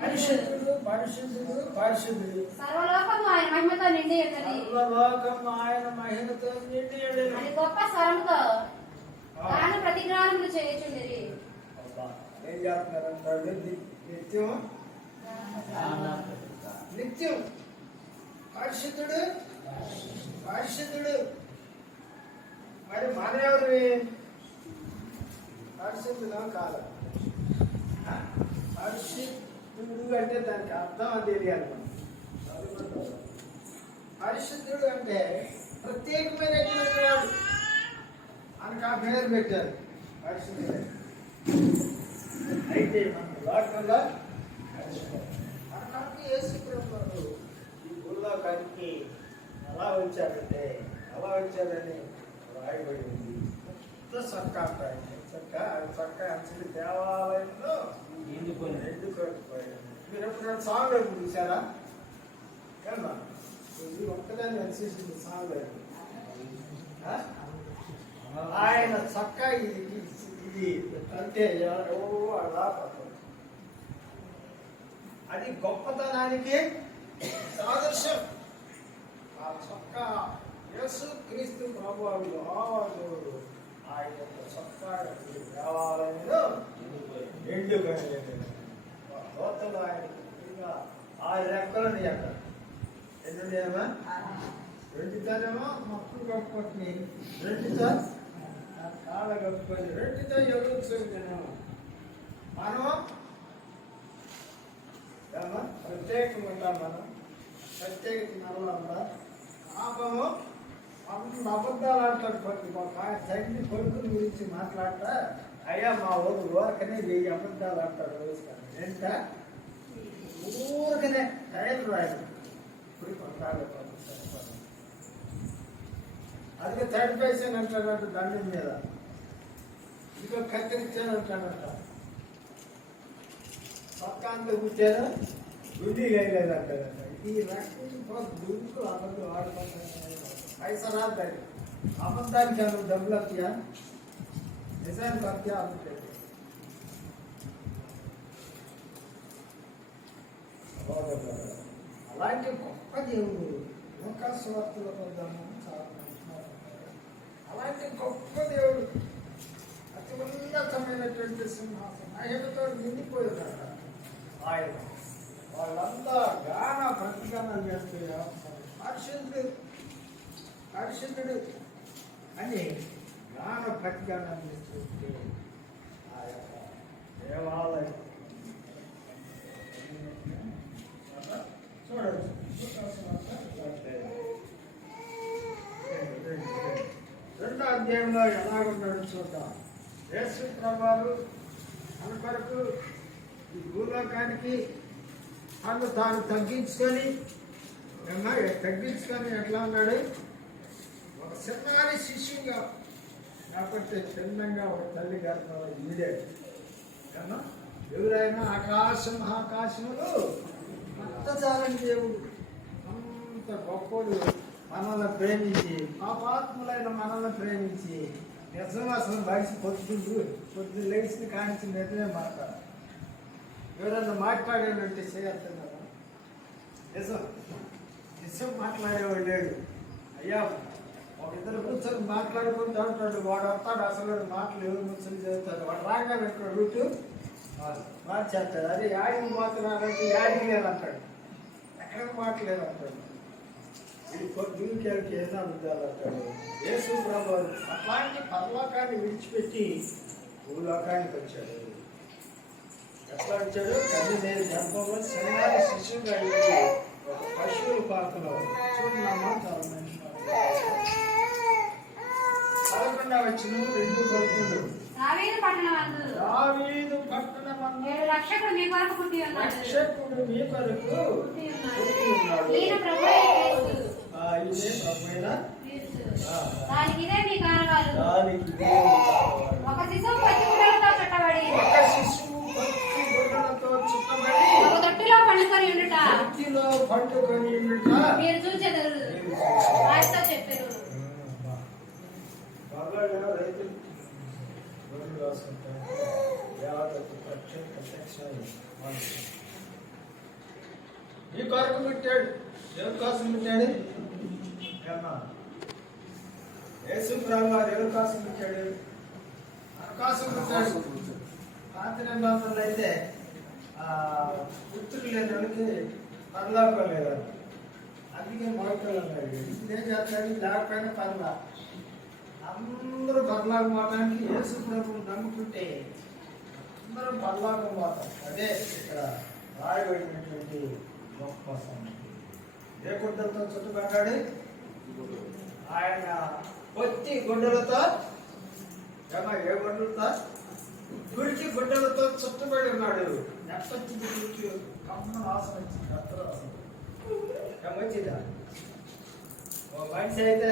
పరిశుద్ధుడు పరిశుద్ధుడు పరిశుద్ధుడు. సర్వలోకము ఆయన మహిమతో నిండి ఉన్నది. సర్వలోకము ఆయన మహిమతో నిండి ఉన్నది. అది గొప్ప స్వరముతో గాన ప్రతిగానములు చేయుచుండిరి. ఏం చేస్తున్నారంటాడు? నిత్యం నిత్యం పరిశుద్ధుడు పరిశుద్ధుడు. మరి మనెవరు పరిశుద్ధులు కాదు. పరిశుద్ధుడు అంటే దానికి అర్థం అది తెలియాలి. పరిశుద్ధుడు అంటే ప్రత్యేకమైనటువంటి వాడు మనకు ఆ పేరు పెట్టారు పరిశుద్ధుడు. అయితే మన లోకంలో మనకు యేసు ప్రభువు ఈ భూలోకానికి ఎలా వచ్చాడంటే ఎలా వచ్చాడని రాయబడి ఉంది. చక్క చక్క అంచలి దేవాలయంలో ఎండుకోకపోయాడు. మీరు ఎప్పుడైనా సాంగ్ చూసారా? ఏమన్నా ఇది ఒక్కదాన్ని వచ్చేసింది సాంగ్. ఆయన చక్క ఇది అంటే అది గొప్పతనానికి సాదృశ్యం. ఆ చొక్క యేసు క్రీస్తు ప్రభువులు ఆయన యొక్క చొక్క దేవాలయంలో ఎండుకొని లోతలు ఆయన 6 రెక్కలని అక్కడ ఎందుకేమా 2 తనేమో మొక్కలు కప్పుకొని 2 కాళ్ళ కప్పుకొని 2 ఎదుగుతుందేమో మనం ప్రత్యేకంగా ఉంటాం. మనం ప్రత్యేకత మనలో ఉందా? పాపము అబద్ధాలు ఆడతాడు. మా తండ్రి కొడుకుని గురించి మాట్లాడతా అయ్యా మా ఊరికనే 1000 అబద్ధాలు ఆడతాడు రోజుకాని. ఎంత ఊరికనే టైం రాయడు. ఇప్పుడు కొట్టాలి అదిగా తడిపేసాను అంటాడంట దండం మీద. ఇంకో కత్తిరించాను అంటాడంట. పక్కాంత కూర్చాను గుడ్డి లేదంటాడంట. ఈ రకంగా దుంకు అబద్ధం ఆడుకుంటాను. పైసా రాదు. అబద్ధానికి నువ్వు డబ్బులు వస్తాయా? నిజానికి వస్తాయా? అందుకే అలాంటి గొప్ప దేవుడు లోకాసువార్తలో పొందాము. అలాంటి గొప్ప దేవుడు అతి ఉన్నతమైనటువంటి సింహాసనం ఆయనతో నిండిపోయాడు. ఆయన వాళ్ళంతా గాన ప్రతిగానాలు చేస్తే పరిశుద్ధుడు పరిశుద్ధుడు అని గాన ప్రతిగానాలు చేస్తుంటే ఆ యొక్క దేవాలయం చూడవచ్చు. 2వ అధ్యాయంలో ఎలాగున్నాడు చూద్దాం. యేసు ప్రభువు మన కొరకు ఈ భూలోకానికి తాను తగ్గించుకొని ఎట్లా ఉన్నాడు? ఒక చిన్నారి శిష్యుగా లేకపోతే చిన్నంగా ఒక తల్లి గర్భంలో ఈడాడు. కన్నా ఎవరైనా ఆకాశంలో అంత చాలని దేవుడు అంత గొప్పడు మనల్ని ప్రేమించి పాపాత్ములైన మనల్ని ప్రేమించి నిజవాసనం బయసి పొద్దు లేచి కానించి నిజమే మాట్లాడాలి. ఎవరన్నా మాట్లాడేటంటే చేస్తున్నారా? నిజం మాట్లాడేవాడు లేడు. అయ్యా ఒక ఇద్దరు కూర్చొని మాట్లాడుకుంటూ ఉంటాడు. వాడు వస్తాడు అసలు మాటలు ఎవరు కూర్చొని చేస్తాడు. వాడు రాగానే ఇక్కడ రూటు మార్చేస్తాడు. అదే యాడికి పోతున్నాడంటే యాడికి లేదంటాడు. ఎక్కడికి మాట్లాడలేదు అంటాడు. ఇది పొద్దుకి ఏదో అబద్ధాలు అంటాడు. యేసు ప్రభువు అట్లాంటి పరలోకాన్ని విడిచిపెట్టి భూలోకానికి వచ్చాడు. ఎట్లా వచ్చాడు? తల్లి లేని గర్భంలో శరీరాన్ని శిశువుగా ఇచ్చి ఒక పశువుల పాకలో చూడమ్మా. 11వ వచనం 2 కొడుకులు. దావీదు పట్టణమందు రక్షకుడు మీ కొరకు పుట్టి ఉన్నాడు. ఈయన ప్రభువైన క్రీస్తు. దానికి ఇదే మీ కారణాలు. ఒక శిశువు పచ్చి గుడ్డలతో చుట్టబడి ఒక తొట్టిలో పండుకొని ఉండుట మీరు చూచెదరు. వారితో చెప్పారు. ఈ కొరకు పెట్టాడు. ఎవరి కోసం పెట్టాడు? ఏమన్నా యేసు ప్రభు వారు ఎవరి కోసం పెట్టాడు? మన కోసం పెట్టాడు. పాత నిబంధనలు అయితే పుత్రులు లేని వాళ్ళకి పరలోకం లేదు. అందుకే మగపిల్లలు లేదు. ఇదేం చేస్తాడు? లేకపోయినా పర్లా అందరూ పరలోకం పోవడానికి యేసు ప్రభువుని నమ్ముకుంటే అందరూ పరలోకం పోతాం. అదే ఇక్కడ రాయబడినటువంటి గొప్ప సంగతి. ఏ గుడ్డలతో చుట్టుపడ్డాడు? ఆయన పొత్తి గుడ్డలతో ఏ గుడ్డలతో? గుడికి గుడ్డలతో చుట్టుబడి ఉన్నాడు. ఎప్పొచ్చింది గుడికి? కమ్మ వాసన వచ్చింది. ఎప్పుడు వాసన వచ్చిందా? ఓ మనిషి అయితే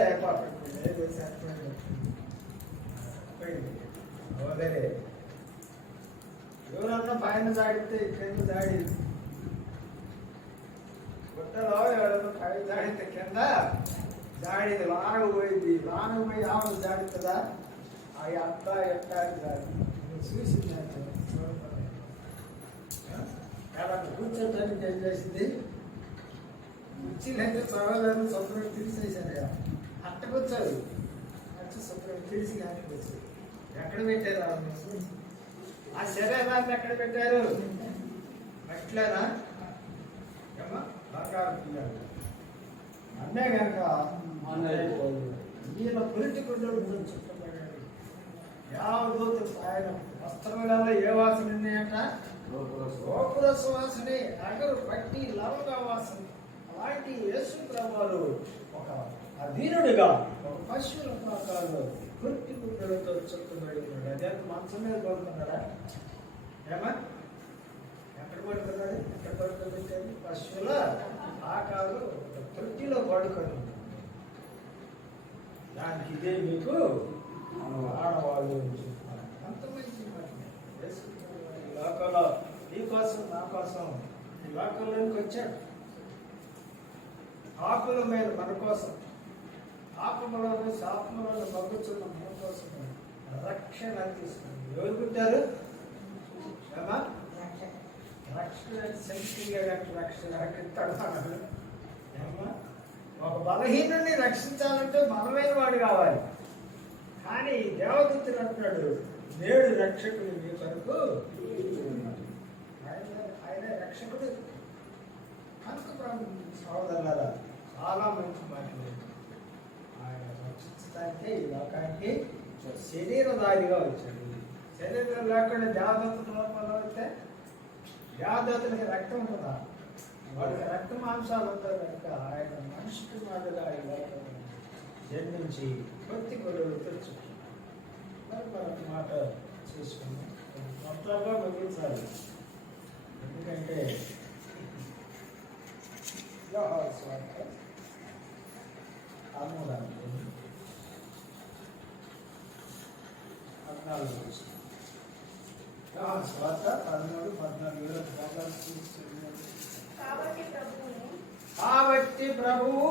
ఎవరన్నా పైన దాడితే కింద దాడి, గుట్టలో ఎవరన్నా పైన దాడితే కింద దాడిది వానకు పోయింది. వానకు పోయి ఆమె దాడుతుందా? అవి అత్త ఎట్ట దాడి చూసింది. కూర్చోటానికి ఏం చేసింది? కుర్చీలైతే సవాళ్ళను శుభ్రం తీసేసారు. అట్ట కూర్చోదు మంచి శుభ్రం తీసి కానీ కూర్చోదు. ఎక్కడ పెట్టారు? ఆ శరీరాన్ని ఎక్కడ పెట్టారు? అట్లేనా? ఏమా బంగారు పిల్లలు అన్నే కనుక ఈయన పొలిటికల్ చుట్టబడ్డాడు. యావదూత ఆయన వస్త్రములలో ఏ వాసన ఉన్నాయట? గోపుర సువాసనే, నగరు పట్టి లవంగ వాసన. అలాంటి యేసు ప్రభువారు ఒక అధీనుడిగా ఒక పశువుల పాకాలు కొట్టి గుడ్డలతో చుట్టబడి ఉన్నాడు. అదే మంచం మీద పడుతున్నాడా? ఏమా ఎక్కడ పడుతున్నాడు? ఎక్కడ పడుకోబెట్టాడు? పశువుల ఆకాలు తొట్టిలో పడుకొని. దానికి ఇదే మీకు ఆడవాళ్ళు అంత మంచి మాట. ఈ లోకంలో నీ కోసం నా కోసం ఈ లోకంలోనికి వచ్చాడు. ఆకుల మీద మన కోసం, ఆత్మలను శాపములను మగ్గుచున్న మన కోసం రక్షణ తీసుకుంది. ఎవరు పుట్టారు? రక్షణ శక్తిగా రక్షణ రక్షిస్తాడు. ఒక బలహీనుడిని రక్షించాలంటే బలమైన వాడు కావాలి. కానీ దేవదూతుడు అంటున్నాడు, నేడు రక్షకుడు మీ కొరకు ఆయన రక్షకుడు కనుక సహోదరులారా చాలా మంచి మాటలు. ఆయన రక్షించడానికి ఈ లోకానికి శరీరధారిగా వచ్చాడు. శరీరం లేకుండా దేవదత్తుల లోపల వస్తే దేవదత్తులకి రక్తం ఉంటుందా? వాళ్ళకి రక్త మాంసాలు ఉంటాయి కనుక ఆయన మనిషికి మాదిరిగా ఈ లోకంలో జన్మించి కొద్ది గొడవలు తెచ్చుకున్నాం. మరి మరొక మాట చేసుకున్నాం. మొత్తంగా ముగించాలి. ఎందుకంటే స్వార్థ 13 కాబట్టి ప్రభువు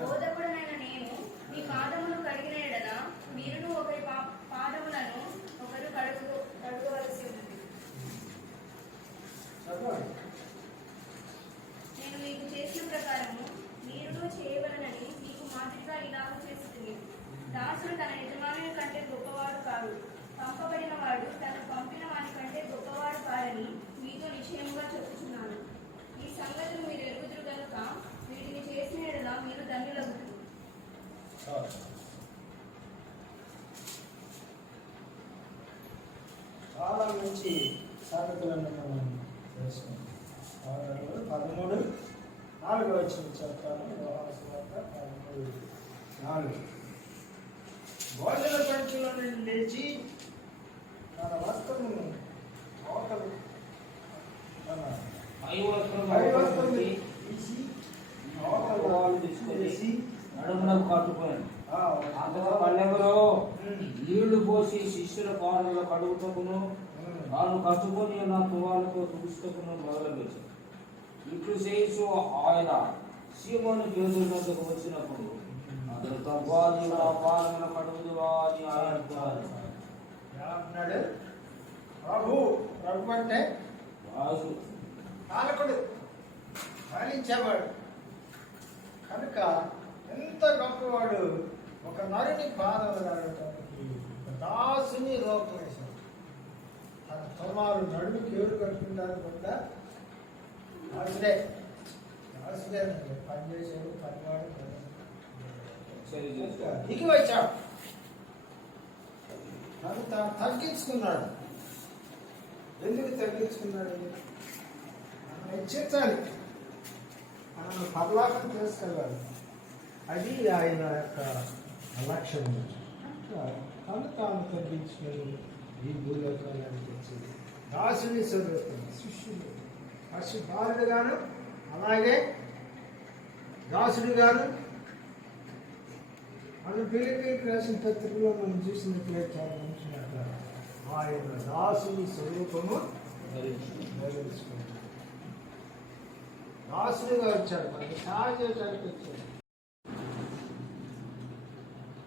బోధకుడనైన నేను మీ పాదములు కడిగిన ఎడల మీరును ఒకరి పాదములను ఒకరు కడుగవలసి ఉంది. నేను మీకు చేసిన ప్రకారము మీరును చేయవలనని మీకు మాదిరిగా ఇలాగ చేస్తుంది. దాసుడు తన యజమానుని కంటే గొప్పవాడు కాడు, పంపబడిన వాడు తను పంపిన వాని కంటే గొప్పవాడు కాడని మీతో నిశ్చయముగా చెప్పుచున్నాను. ఈ సంగతులు మీరు ఎరుగుదురు కనుక వీటిని చేసిన ఎడల మీరు ధన్యులగుదురు. చాలా మంచి సంగతులను మనం చేసుకున్నాం. 13:4 చెప్తాను. 13:4 భోజన పంచుల నుండి లేచి తన వస్త్రమును నడుమునకు కట్టుకోండి. అంతగా పల్లెములో నీళ్లు పోసి శిష్యుల పాదముల కడుగుటకును తాను కట్టుకొని ఉన్న తువాలతో తుడుచుటకును మొదలుపెట్టాడు. ఇట్లు చేసు ఆయన సీమోను పేతురు వద్దకు వచ్చినప్పుడు అతడు తప్పా నీవు నా పాదముల కడుగుదువా అని ఆయన ఏమంటున్నాడు? ప్రభు ప్రభు అంటే రాజు. పాలకుడు, పాలించేవాడు. కనుక ఎంత గొప్పవాడు, ఒక నరుని పాదములు కడగటానికి దాసుని రూపం వేశాడు. తన తొమారు నడుముకి ఎవరు కట్టుకుంటారు కూడా దాసుడే. దాసుడే పనిచేసాడు, పనివాడు సరి చేస్తాడు. దిగి వచ్చాడు. తను తాను తగ్గించుకున్నాడు. ఎందుకు తగ్గించుకున్నాడు? మనం హెచ్చించాలి, మనం పరలోకం తీసుకెళ్ళాలి. అది ఆయన యొక్క లక్ష్యం. తను తాను తగ్గించుకొని ఈ భూలోకానికి వచ్చింది. దాసుని స్వరూపం, శిష్యుడు పశుపాలుడుగాను, అలాగే దాసుడుగాను. మన ఫిలిప్పీలకు రాసిన పత్రికలో మనం చూసినట్లయితే చాలా మంచిగా ఆయన దాసుని స్వరూపము ధరించుకున్నాడు. దాసుడిగా వచ్చాడు, మనకి సహాయం చేయడానికి వచ్చాడు.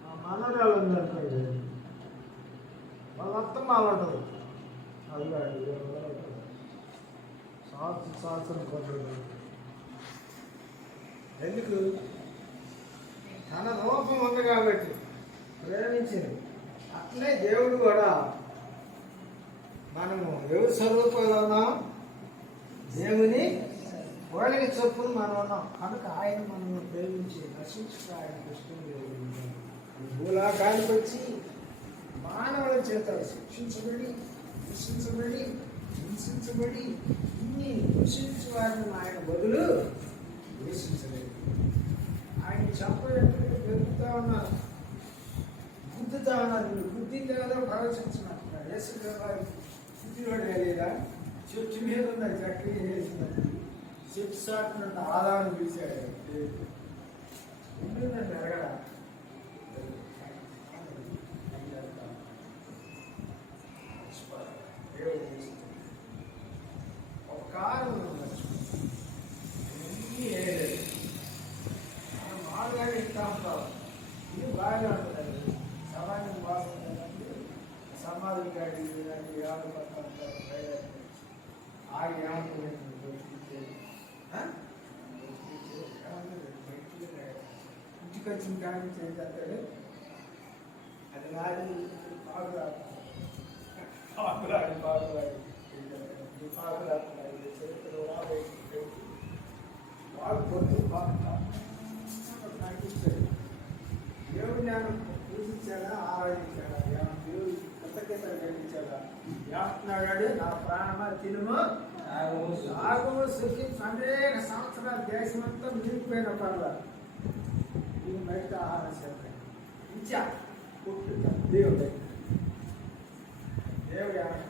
ఆ మనరాలు ఉందనుకోండి, వాళ్ళ అత్తమాలు ఉంటుంది, అల్లాడు సంవత్సరం కొట్టడు. ఎందుకు? తన రూపం ఉంది కాబట్టి ప్రేమించింది. అట్లే దేవుడు కూడా మనము ఎవరి స్వరూపంలో ఉన్నాం? దేవుని వాళ్ళకి చొప్పున మనం ఉన్నాం. కనుక ఆయన మనల్ని ప్రేమించి నశించుకు ఆయన ఇష్టం లేదు. భూలోకానికి వచ్చి మానవుల చేత శిక్షించబడి, హింసించబడి, హింసించబడి ఇన్ని హింసించు వారిని ఆయన బదులు హింసించలేదు. ఆయన చంపడానికి పెరుగుతూ ఉన్నారు, గుద్దుతా ఉన్నారు. బుద్ధి లేదా ప్రవేశించినట్టున్నారు. వేసుకున్నారు బుద్ధిలోడు లేదా? చెట్టు మీద ఉన్నది, చక్కగా వేసింది. చెట్టు సాటినంత ఆదాయం తీశాడు. ఉంటుందండి ఎరగడ. ఒక కారు మామూలుగానే ఇస్తా ఉంటారు. ఇది బాగా ఉంటుంది. సమాజం బాగుంటుందంటే సమాధి గాడి యాభై పట్ల ఆగి ఏమంటుంది? ఇంటికి వచ్చిన కానీ చేస్తాడు. అది నాది పాకులాడు, పాకులాడి పాకులాడి పాకులాడుతున్నాడు. చేతులు వాడు పొద్దు నడిపించాడు. దేవుడు నేను పూజించాడా, ఆరాధించాడా? దేవుడు కృతజ్ఞతలు గెలిపించాడా? ఏమంటున్నాడు? నా ప్రాణమా తినుము ఆగము సుఖించు. అనేక సంవత్సరాలు దేశమంతా నిలిపిపోయిన పర్లా దీని బయట ఆహారం చేస్తాయి. ఇచ్చా పుట్టుతా దేవుడు. దేవుడు ఏమంటాడు?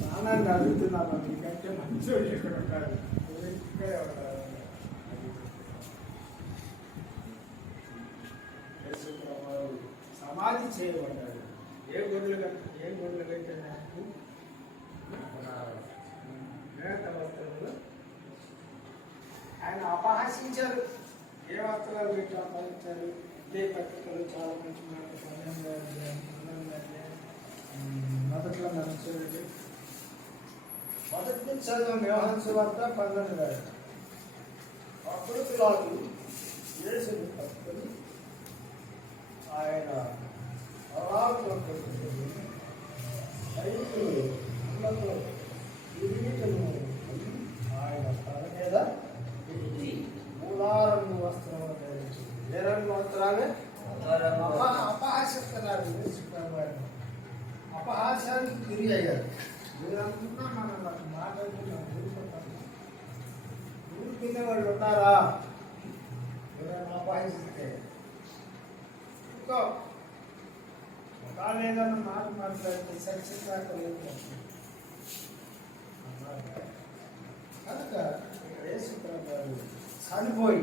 ప్రాణాన్ని అడుగుతున్నాను, మీకంటే మంచోడు ఇక్కడ ఉంటాడు, ఇక్కడే ఉంటాడు. సమాధి చేయబడ్డాడు. ఏ గొర్రెలకైతే నాకు మేత వస్త్రములు ఆయన అపహాసించారు. ఏ వస్త్రాలు పెట్టి అపహరించారు? ఇదే పత్రికలు చాలా మంచి మాట. మొదట్లో మనం చూడండి, మొదటి నుంచి చదువు యోహాను సువార్త 12 అప్పుడు యేసుని పట్టుకొని ఆయన ఆయన తల మీద పెట్టి మూలారంగు వస్త్రం ధరించింది. ఏ రంగు వస్త్రాలే? అపహాసిస్తున్నారు. అపహాసానికి గురి అయ్యారు. మీరంతా మనం మాట్లాడుతున్నాం. ఊరు కింద వాళ్ళు ఉన్నారా? ఎవరైనా అపహాసిస్తే ఇంకో ఒకళ్ళు ఏదైనా మాట్లాడితే సత్యశాఖ కనుక ఇక్కడ యేసుప్రభువు చనిపోయి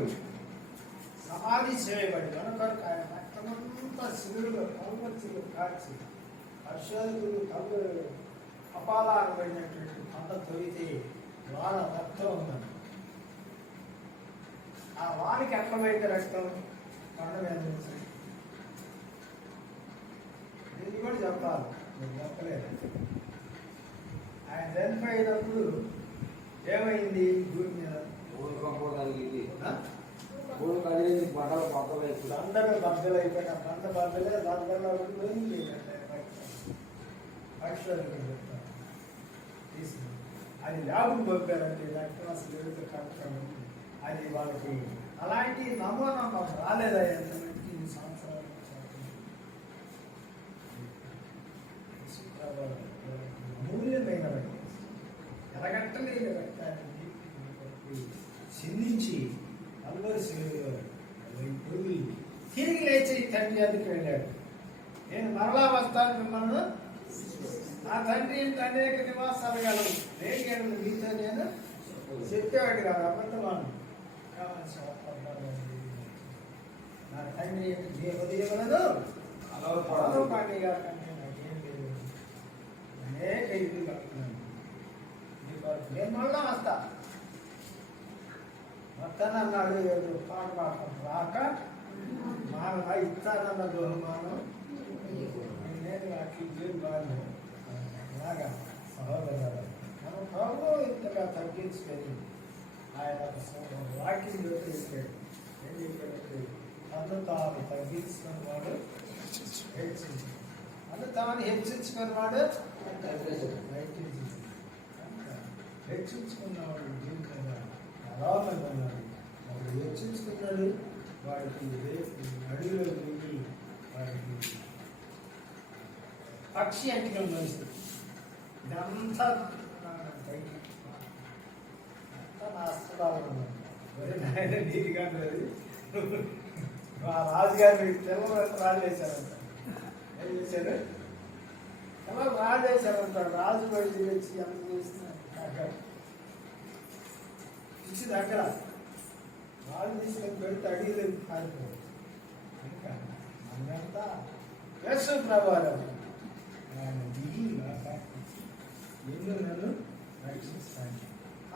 సమాధి చేయబడి కనుక ఆయన రక్తమంతా శిలువలో కల్వచ్చిలు కాచి పరిశోధకులు కళ్ళు అపాలాలు పడినటువంటి పంట తొలితే వాళ్ళ రక్తం ఉందండి. ఆ వానికి ఎట్లమైతే రక్తం పంట మీద దీన్ని కూడా పడతారు, మీరు మొక్కలేదు. ఆయన చనిపోయినప్పుడు ఏమైంది భూమి మీద? భూకంపం కలిగింది. ఆ? భూమి కలిగింది, బండలు పక్కన ఇప్పుడు అందరూ బద్దలు అయిపోయిన పంట బద్దలే బద్దలు అది ల్యాబులు పంపారండి, రక్తం అసలు ఎదురు కట్టడం అది వాళ్ళకి అలాంటి నమూనా మాకు రాలేదా ఎంతమందికి ఈ సంవత్సరాలు అమూల్యమైనవి ఎరగట్టలేని రక్తాన్ని చిందించి అల్లరి పురుగు తిరిగి లేచి తండ్రి అందుకు వెళ్ళాడు. నేను మరలా వస్తాను మిమ్మల్ని, నా తండ్రి అనేక నివాసాలు గలవు, రేగేళ్ళు మీతో నేను చెప్పేవాడు కాదు, అబద్ధమాను. నా తండ్రి దేవదేవులను పాడిగా కంటే నాకేం లేదు, అనేక ఇల్లు కట్టుకున్నాను, నేను మళ్ళా వస్తా వస్తానన్నాడు. ఏదో పాట పాడటం రాక మానవ ఇస్తానన్న బహుమానం నేను అట్లా బాగా అలాగా సహోదరు మన ప్రభు ఇంతగా తగ్గించుకొని ఆయన వాక్యంలో చెప్పాడు. ఏం చెప్పాడంటే తను తాను తగ్గించుకున్న వాడు హెచ్చించు, తను తాను హెచ్చించుకున్న వాడు హెచ్చించుకున్నవాడు జీవితంగా చాలా మంది ఉన్నారు. వాడు హెచ్చించుకున్నాడు, వాడికి అడవిలో దిగి వాడికి పక్షి అంటికం మనిషి ఇదంతా నా అస్తరాలు నాయన నీటిగా మా రాజుగారు తెల్లవారు రాజు వేశారంట. ఏం చేశారు? తెల్లవారు రాజు వేశారంటాడు. రాజు బయట వచ్చి ఎంత చేస్తున్నారు ఇచ్చి దగ్గర రాజు తీసుకొని పెడితే అడిగిలో కాలిపోయాడు. ఇంకా మనంతా యేసు ప్రభువారు ఆయన దిగి ఎన్నో నన్ను రక్షిస్తాను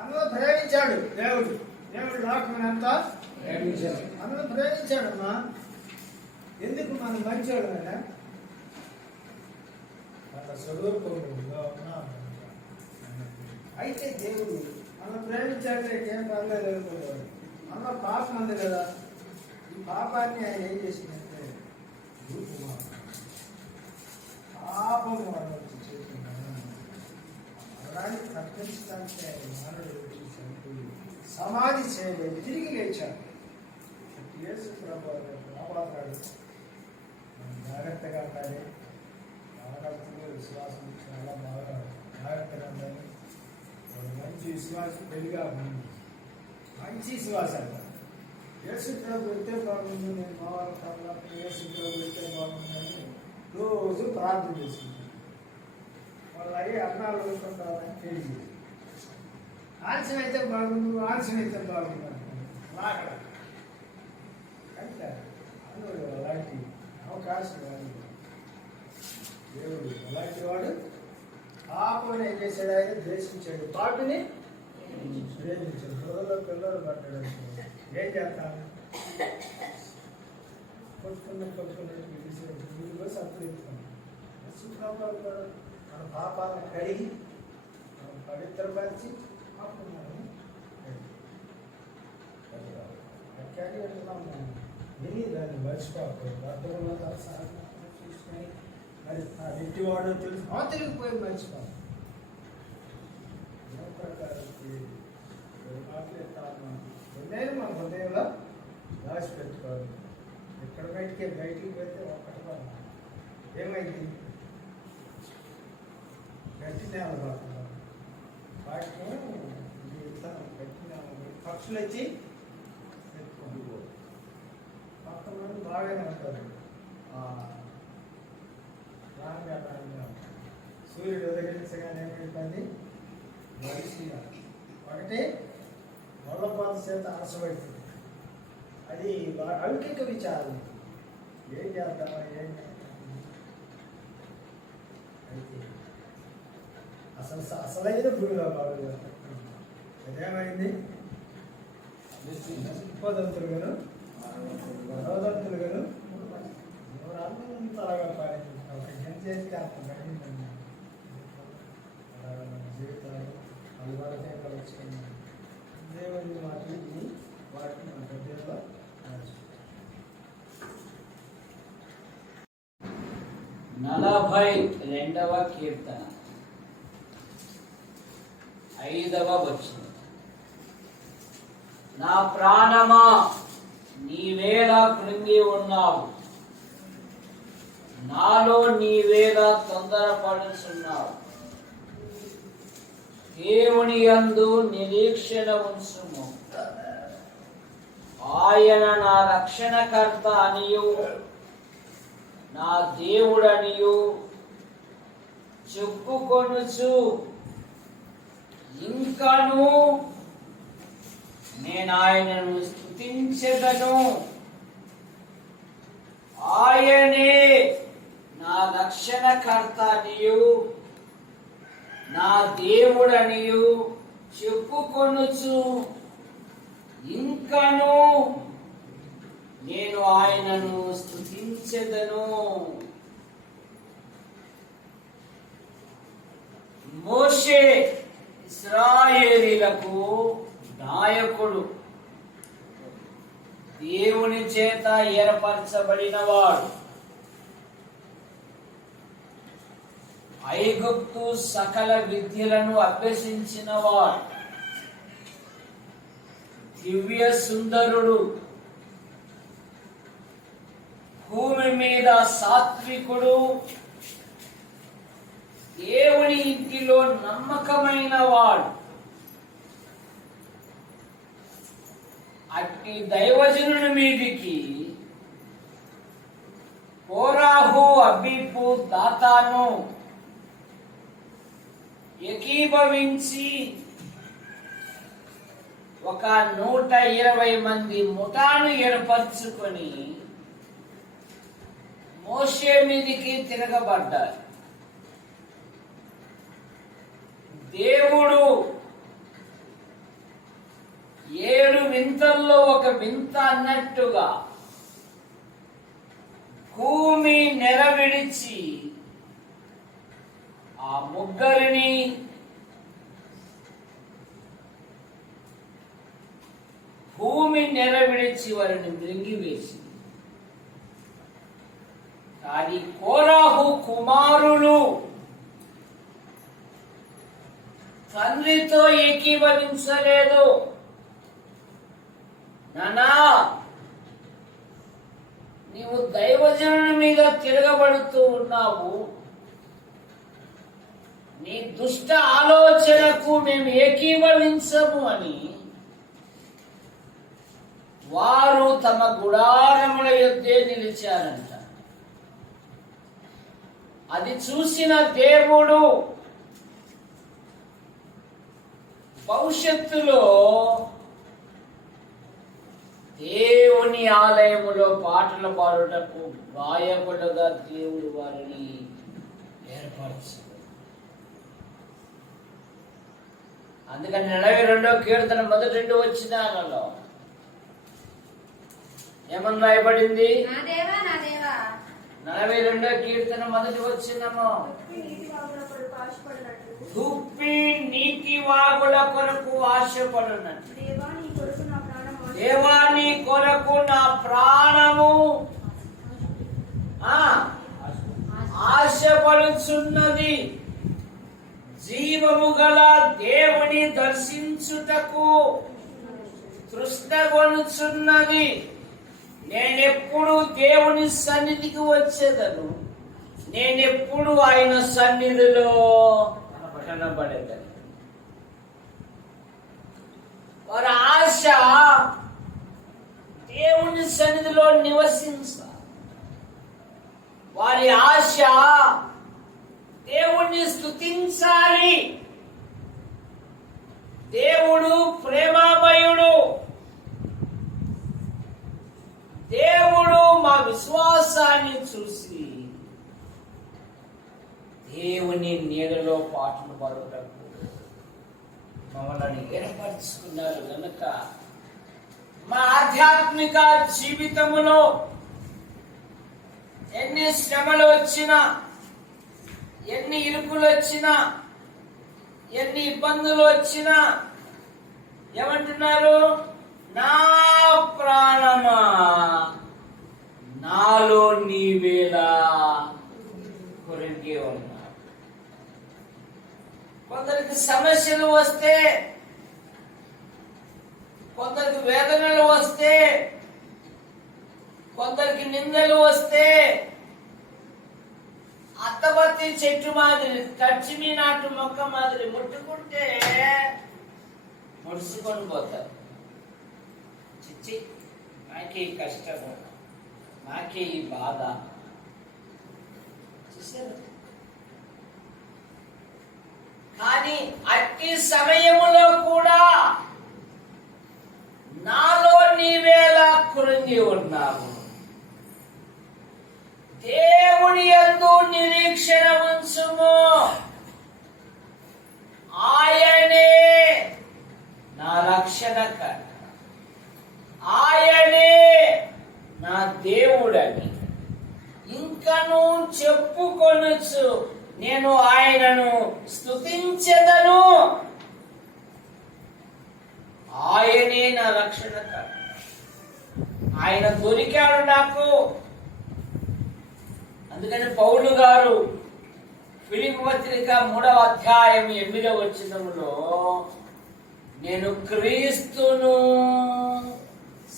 అందులో ప్రేమించాడు దేవుడు. దేవుడు లోకమంతా అందులో ప్రేమించాడమ్మా. ఎందుకు మనం మంచోడు కదా అంత స్వరూపంలో అయితే దేవుడు మనం ప్రేమించాడే ఏం పర్లేదు అనుకోవాలి. అందులో పాపం ఉంది కదా, ఈ పాపాన్ని ఆయన ఏం చేసిందంటే పాపం వాళ్ళు అలాంటి తప్పించడానికి ఆయన మానవుడు చనిపోయి సమాధి చేయలేదు, తిరిగి లేచాడు. యేసు ప్రభువు కాపాడాడు. జాగ్రత్తగా ఉండాలి, జాగ్రత్తగా విశ్వాసం చాలా బాగా జాగ్రత్తగా ఉండాలి. మంచి విశ్వాసం పెరిగా మంచి విశ్వాసం. యేసు ప్రభు వెళ్తే బాగుంది, నేను మావాళ్ళ తర్వాత యేసు ప్రభు వెళ్తే బాగుందని రోజు ప్రార్థన చేసుకుంటాను. వాళ్ళు అయ్యి అన్నాలు అనుకుంటారని తెలియదు. ఆలస్యం అయితే బాగుండు, ఆలస్యం అయితే బాగుండు లాగడ అంటే అందులో అలాంటి అవకాశం కాదు. దేవుడు అలాంటి వాడు పాపని ఏం చేశాడు? ఆయన ద్వేషించాడు, పాపిని ప్రేమించాడు. బురదలో పిల్లలు పడ్డాడు. ఏం చేస్తాను? కొట్టుకున్నట్టు వీడిలో సత్తుకున్నాం. మన పాపాలను కడిగి మనం పవిత్రపరిచి అప్పుడు మనం అక్కడికి వెళ్తున్నాము. విని దాన్ని మర్చిపోకూడదు. అర్థంలో చూసుకొని మరి ఆ ఇంటివాడు తెలుసు అవతలికి పోయి మర్చిపోవాలి. నేను మన హృదయంలో దాచిపెట్టుకోవాలి. ఎక్కడ బయటికి పెడితే ఒక్కటి ఏమైంది? గట్టి నేల రాకుండా వాటిని గట్టి నేల పక్షులు వచ్చి మొత్తం మంది బాగానే ఉంటారు. రాంగా సూర్యుడు ఉదగించగానే ఏమైపోయింది? మనిషిగా ఒకటి మొదలపాత చేత ఆశపడుతుంది. అది లౌకిక విచారం. ఏం చేద్దామా ఏం అయితే అసలైన భూమిలో బాగు అదేమైంది? ఉపదంతులుగాను నవదంతులుగాను అంతలాగా పాలించారు. చేస్తే అప్పుడు జీవితాలు అది వరకే కలుసుకున్నాం. దేవుని వాటిని మన హృదయంలో నలభై 42వ కీర్తన 5వ వచనం. నా ప్రాణమా నీవేలా కృంగి ఉన్నావు, నాలో నీవేలా తొందరపడుచున్నావు. దేవుని యందు నిరీక్షణ ఉంచుము, ఆయన నా రక్షణకర్త అనియు నా దేవుడనియు చెప్పుకొనుచు ఇంకను నేను ఆయనను స్తుతించెదను. ఆయనే నా రక్షణకర్త అనియు నా దేవుడనియు చెప్పుకొనుచు ఇంకను నేను ఆయనను స్తుతించెదను. మోషే ఇశ్రాయేలీలకు నాయకుడు, దేవుని చేత ఏర్పరచబడినవాడు. ఐగుప్తు సకల విద్యలను అభ్యసించినవాడు, దివ్య సుందరుడు, భూమి మీద సాత్వికుడు, దేవుని ఇంటిలో నమ్మకమైన వాడు. అట్టి దైవజనుని మీదికి కోరాహు, అబీపు, దాతాను ఏకీభవించి ఒక 120 మంది ముఠాను ఏర్పరచుకొని మోషే మీదికి తిరగబడ్డారు. దేవుడు 7 వింతల్లో ఒక వింత అన్నట్టుగా భూమి నెరవిడిచి ఆ ముగ్గురిని భూమి నెరవిడిచి వారిని మృంగివేసి, కానీ కోరాహు కుమారులు తండ్రితో ఏకీభవించలేదు. నానా, నీవు దైవజనుని మీద తిరగబడుతూ ఉన్నావు, నీ దుష్ట ఆలోచనకు మేము ఏకీభవించము అని వారు తమ గుడారముల యొద్దే నిలిచారంట. అది చూసిన దేవుడు భవిష్యత్తులో దేవుని ఆలయములో పాటలు పాడుటకు గాయకులుగా దేవుడు వారిని ఏర్పరచు. అందుకని 42వ కీర్తన మొదటి 2 వచనాలలో ఏమని రాయబడింది? 42వ కీర్తన మొదటి వచనము, దుప్పి నీటి వాగుల కొరకు ఆశపడునట్లు, దేవా నీ కొరకు నా ప్రాణము ఆశపడుచున్నది. జీవము గల దేవుని దర్శించుటకు తృష్ణగొనుచున్నది. నేనెప్పుడు దేవుని సన్నిధికి వచ్చేదను, నేనెప్పుడు ఆయన సన్నిధిలో కనబడేదని. వారి ఆశ దేవుని సన్నిధిలో నివసించాలి. వారి ఆశ దేవుణ్ణి స్తుతించాలి. దేవుడు ప్రేమమయుడు. దేవుడు మా విశ్వాసాన్ని చూసి దేవుని నీడలో పాటలు పాడుటకు మమ్మల్ని ఏర్పరచుకున్నారు కనుక మా ఆధ్యాత్మిక జీవితములో ఎన్ని శ్రమలు వచ్చినా, ఎన్ని ఇరుకులు వచ్చినా, ఎన్ని ఇబ్బందులు వచ్చినా ఏమంటున్నారు? నా ప్రాణమా నాలో నీవేలా కొరిగే ఉన్నారు. కొందరికి సమస్యలు వస్తే, కొందరికి వేదనలు వస్తే, కొందరికి నిందలు వస్తే అత్తబత్తి చెట్టు మాదిరి, కచ్చిమి నాటు మొక్క మాదిరి ముట్టుకుంటే ముడుచుకొని పోతారు. చిచ్చి, నాకే ఈ కష్టము, నాకే ఈ బాధ. చూసారు? కానీ అట్టి సమయములో కూడా నాలో నీవేలా కృంగి ఉన్నావు. దేవుని యందు నిరీక్షణ ఉంచుము. ఆయనే నా రక్షణకర్త, ఆయనే నా దేవుడని ఇంకను చెప్పుకొనొచ్చు. నేను ఆయనను స్తుతించెదను. ఆయనే నా రక్షణకర్త. ఆయన దొరికాడు నాకు. అందుకని పౌలు గారు ఫిలిప్పీ పత్రిక 3వ అధ్యాయం 8వ వచనములో నేను క్రీస్తును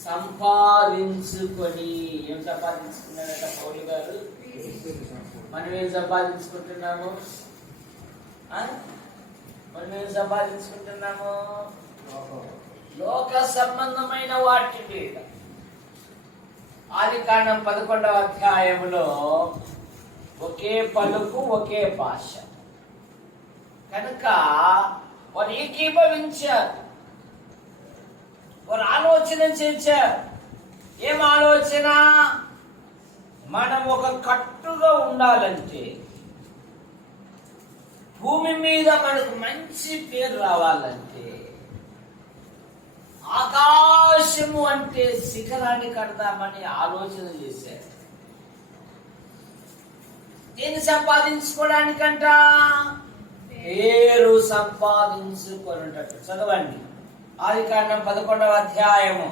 సంపాదించుకొని, ఏం సంపాదించుకున్నాడట పౌలు గారు? మనం ఏం సంపాదించుకుంటున్నాము? మనం ఏం సంపాదించుకుంటున్నాము? లోక సంబంధమైన వాటిని. ఆదికాండం 11వ అధ్యాయములో ఒకే పలుకు, ఒకే భాష కనుక వారు ఏకీభవించారు, వారు ఆలోచన చేశారు. ఏం ఆలోచన? మనం ఒక కట్టుగా ఉండాలంటే, భూమి మీద మనకు మంచి పేరు రావాలంటే, ఆకాశము అంటే శిఖరాన్ని కడదామని ఆలోచన చేశారు. దేన్ని సంపాదించుకోవడానికంట? పేరు సంపాదించుకున్నట్టు. చదవండి ఆదికాండం 11వ అధ్యాయము.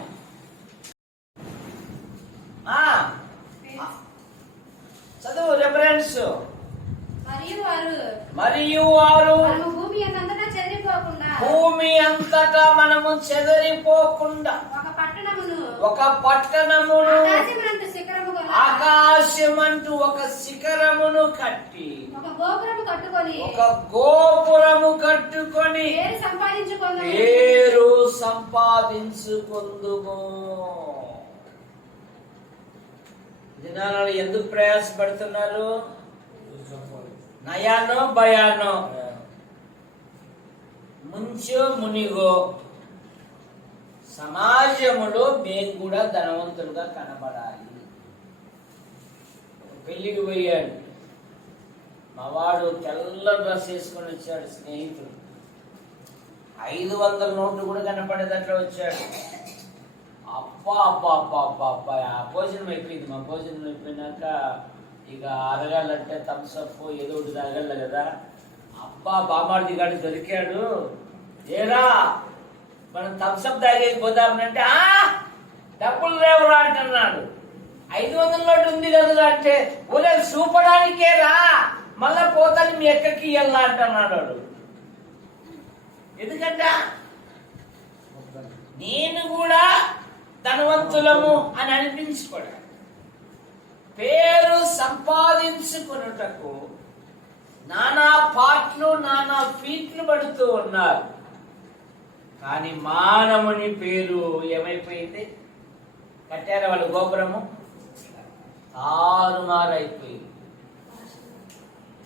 చదువు రెఫరెన్స్. మరియు వారు భూమి అంతటా మనము చెదరిపోకుండా ఒక పట్టణమును, ఆకాశమంటూ ఒక శిఖరమును కట్టి, ఒక గోపురము కట్టుకొని పేరు సంపాదించుకుందుము. దినాలలో ఎందుకు ప్రయాసపడుతున్నారు? నయానో భయానో, ముంచో మునిగో సమాజములో మేము కూడా ధనవంతులుగా కనబడాలి. పెళ్లికి పోయాడు, మా వాడు తెల్ల డ్రెస్ వేసుకొని వచ్చాడు. స్నేహితుడు 500 నోట్లు కూడా కనపడేదట్లా వచ్చాడు. అబ్బా అబ్బా అబ్బా అబ్బా అబ్బా, ఆ భోజనం అయిపోయింది. మా భోజనం అయిపోయినాక ఇక అరగాలంటే థమ్స్అప్ ఏదో ఒకటి తాగల కదా. అబ్బా బామార్ది గాడు దొరికాడు, ఏరా మనం థమ్స్అప్ తాగేకి పోదామనంటే డబ్బులు లేవురా అంటున్నాడు. 500 నోటు ఉంది కదా అంటే, ఒరే చూపడానికే రా, మళ్ళా పోతాను మీ ఎక్కడికి ఇయ్యాలా అంటున్నాడు వాడు. ఎందుకంట నేను కూడా ధనవంతులము అని అనిపించుకోవడం, పేరు సంపాదించుకున్నటకు నానా పాటలు, నానా ఫీట్లు పడుతూ ఉన్నారు. కానీ మానవుని పేరు ఏమైపోయింది? కట్టారు వాళ్ళు గోపురము, తారుమారైపోయింది.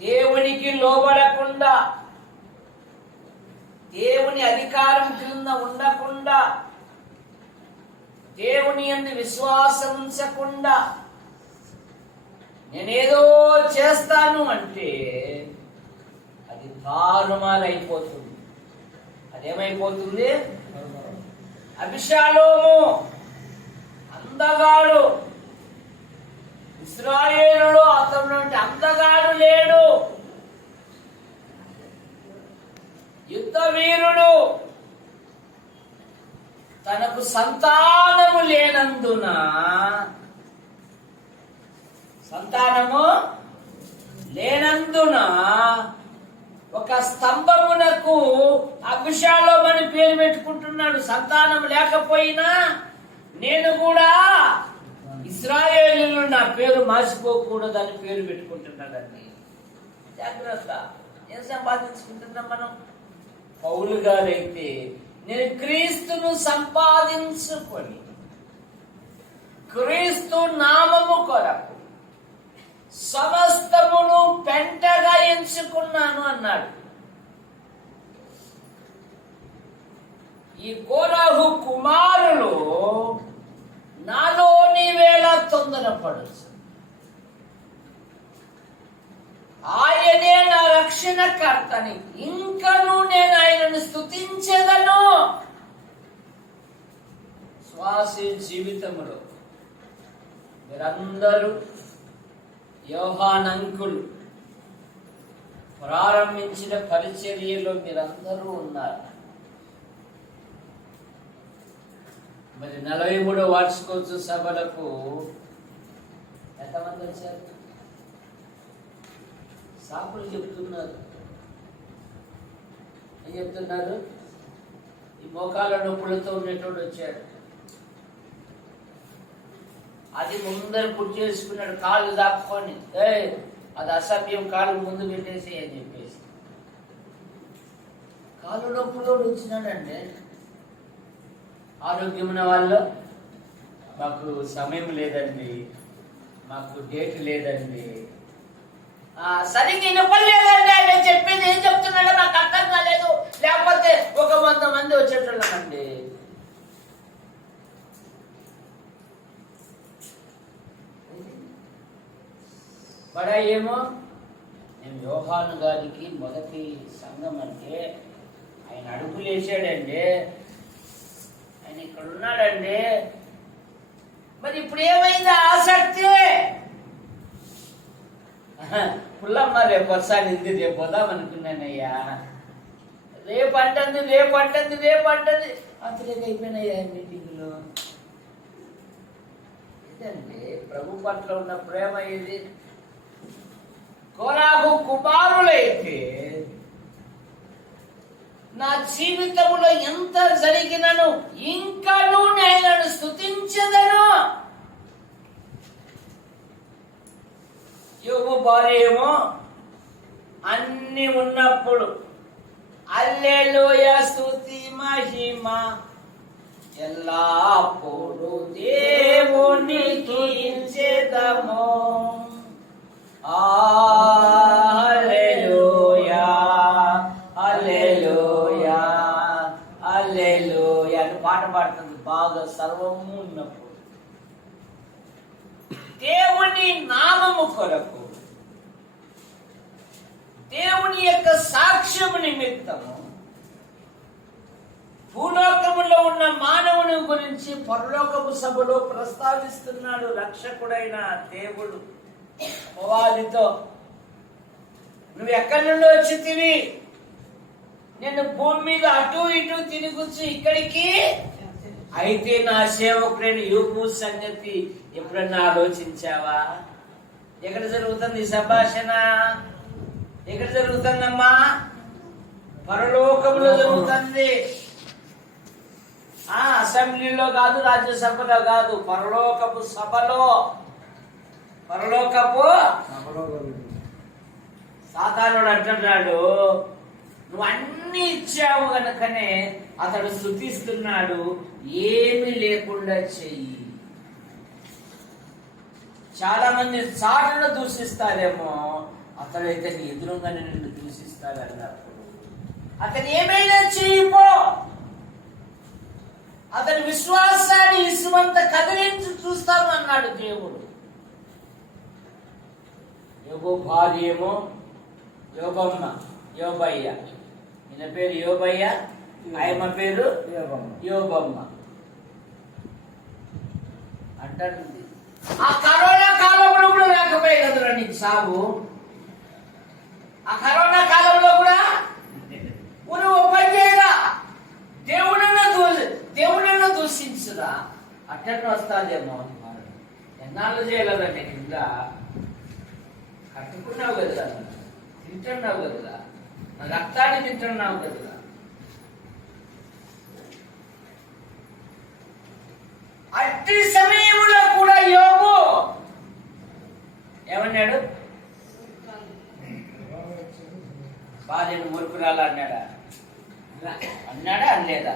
దేవునికి లోబడకుండా, దేవుని అధికారం క్రింద ఉండకుండా, దేవుని యందు విశ్వాసం ఉంచకుండా నేనేదో చేస్తాను అంటే అది తారుమారైపోతుంది. అదేమైపోతుంది? అభిషాలోము అందగాడు, ఇశ్రాయేలులో అతను అందగాడు లేడు. తనకు సంతానము లేనందున ఒక స్తంభమునకు అభిషాలోము అని పేరు పెట్టుకుంటున్నాడు. సంతానం లేకపోయినా నేను కూడా ఇశ్రాయేలీయులు నా పేరు మార్చిపోకూడదని పేరు పెట్టుకుంటున్నాడండి. జాగ్రత్త. ఏం సంపాదించుకుంటున్నాం మనం? పౌలు గారైతే నేను క్రీస్తును సంపాదించుకొని క్రీస్తు నామము కొరకు సమస్తమును పెంటగా ఎంచుకున్నాను అన్నాడు. ఈ కోరాహు కుమారులు నాలో నీవేళ తొందరపడచ్చు, ఆయనే నా రక్షణకర్తని, ఇంకను నేను ఆయనను స్తుతించెదను. శ్వాసే జీవితములో మీరందరూ యోహాను అంకుల్ ప్రారంభించిన పరిచర్యలో మీరందరూ ఉన్నారు. మరి 43వ వార్షికోత్సవ సభలకు ఎంతమంది వచ్చారు? సాకులు చెప్తున్నారు. ఏం చెప్తున్నారు? ఈ మోకాళ్ళ నొప్పులతో ఉన్నటువంటి వచ్చాడు, అది ముందర కుర్చీ చేసుకున్నాడు, కాళ్ళు దాపుకొని అది అసభ్యం, కాళ్ళు ముందు పెట్టేసి అని చెప్పేసి కాళ్ళు నొప్పులో వచ్చినాడండి. ఆరోగ్యమున్న వాళ్ళు మాకు సమయం లేదండి, మాకు డేట్ లేదండి, సరిగ్గా వినపడలేదండి, ఆయన చెప్పేది ఏం చెప్తున్నాడో నాకు అర్థం కాలేదు, లేకపోతే ఒక 100 మంది వచ్చేటోళ్ళమండి. బడా ఏమో నేను యోహాను గారికి మొదటి సంఘం అంటే ఆయన అడుగులు వేసాడండి, ఆయన ఇక్కడ ఉన్నాడండి. మరి ఇప్పుడు ఏమైంది ఆసక్తి? పుల్లమ్మ రేపు వస్తానింది, రేపు వద్దాం అనుకున్నానయ్యా, రేపు అంటుంది అంతలేక అయిపోయినాయ్యా మీటింగ్లో. ఇదండి ప్రభు పట్ల ఉన్న ప్రేమ. ఇది కోరాహు కుమారులైతే నా జీవితంలో ఎంత జరిగినను ఇంకను నేను స్తుతించదను. యోబు భార్య ఏమో అన్ని ఉన్నప్పుడు హల్లెలూయా స్తుతి మహిమ ఎల్లప్పుడు దేవునికి ఇచ్చేదము. హల్లెలూయా హల్లెలూయా హల్లెలూయా అని పాట పాడుతుంది బాగా సర్వము ఉన్నప్పుడు. దేవుని నామము కొరకు, దేవుని యొక్క సాక్ష్యము నిమిత్తము భూలోకములో ఉన్న మానవుని గురించి పరలోకపు సభలో ప్రస్తావిస్తున్నాడు రక్షకుడైన దేవుడు. అపవాదితో నువ్వు ఎక్కడి నుండి వచ్చితివి, నేను భూమి మీద అటు ఇటు తిరుగుచ్చు ఇక్కడికి, అయితే నా సేవకుడైన యోబు సంగతి ఎప్పుడన్నా ఆలోచించావా? ఎక్కడ జరుగుతుంది ఈ సంభాషణ? ఎక్కడ జరుగుతుందమ్మా? పరలోకములో జరుగుతుంది. అసెంబ్లీలో కాదు, రాజ్యసభలో కాదు, పరలోకపు సభలో. పరలోకపు సాతానుడు అంటున్నాడు, నువ్వు అన్ని ఇచ్చావు గనుకనే అతడు స్తుతిస్తున్నాడు, ఏమీ లేకుండా చెయ్యి. చాలా మంది చాటును దూషిస్తారేమో, అతడైతే నీ ఎదురుగానే నిన్ను దూషిస్తాడు అన్నప్పుడు అతను ఏమైనా చెయ్యిపో. అతని విశ్వాసాన్ని ఇసుమంత కదిలించి చూస్తాను అన్నాడు దేవుడు. యోబు భార్య ఏమో యోబమ్మ, యోబయ్య. ఈయన పేరు యోబయ్య, ఆయమ్మ పేరు యోబమ్మ అంటుంది. ఆ కరోనా కాలంలో కూడా రాకపోయే కదరా నీకు సాగు. ఆ కరోనా కాలంలో కూడా నువ్వు పని చేయగా దేవుడన్న అట్టను వస్తాదేమో ఎన్నాళ్ళు చేయలేదండి కింద కట్టుకున్నావు కదరా, తింటున్నావు కదరా, నా రక్తాన్ని తింటున్నావు కదరా. అట్టి సమయంలో కూడా యోబు ఏమన్నాడు? భార్యను మూర్ఖురాలు అన్నాడా? అన్నాడా అనలేదా?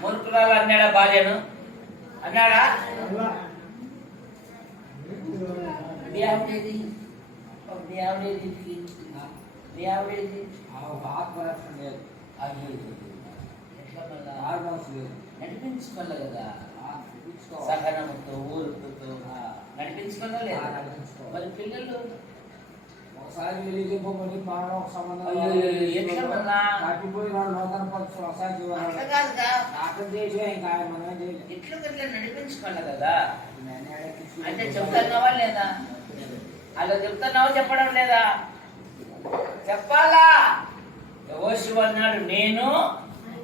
మూర్ఖురాలు అన్నాడా? భార్యను అన్నాడా? మీ ఆవిడేది? మీ ఆవిడేది? మీ ఆవిడేది? ఎట్లా మళ్ళా నడిపించుకోవాలి కదా, సహనముతో ఊరుకుతో నడిపించుకోవాలా లేదా? మరి పిల్లలు ఒకసారి వెళ్ళిపోయి మానవ సంబంధం ఎట్లా మళ్ళా కట్టిపోయి వాడు నూతన పక్షులు ఒకసారి అట్లా కాదుగా, అక్కడ చేసి ఇంకా మనం చేయలేదు. ఎట్లా గట్లా నడిపించుకోవాలి కదా. అంటే చెప్తున్నావా లేదా? అలా చెప్తున్నావా చెప్పడం లేదా? చెప్పాలా? యెహోషువ అన్నాడు నేను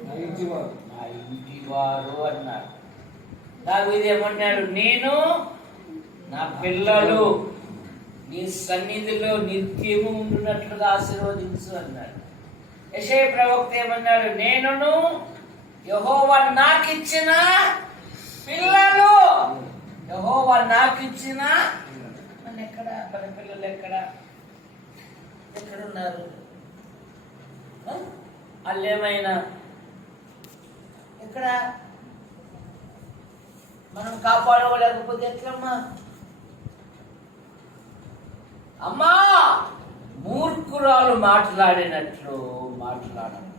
నా ఇంటి వారు అన్నాడు. దావీదు ఏమన్నాడు? నేను నా పిల్లలు నీ సన్నిధిలో నిత్యము ఉండునట్లుగా ఆశీర్వదించు అన్నాడు. యెషయా ప్రవక్త ఏమన్నాడు? నేనును యెహోవా నాకిచ్చిన పిల్లలు, యెహోవా నాకిచ్చిన మన ఎక్కడ, మన పిల్లలు ఎక్కడున్నారు? వాళ్ళేమైనా ఎక్కడ మనం కాపాడలేకపోతే ఎట్లమ్మా? అమ్మా మూర్ఖురాలు మాట్లాడినట్లు మాట్లాడను.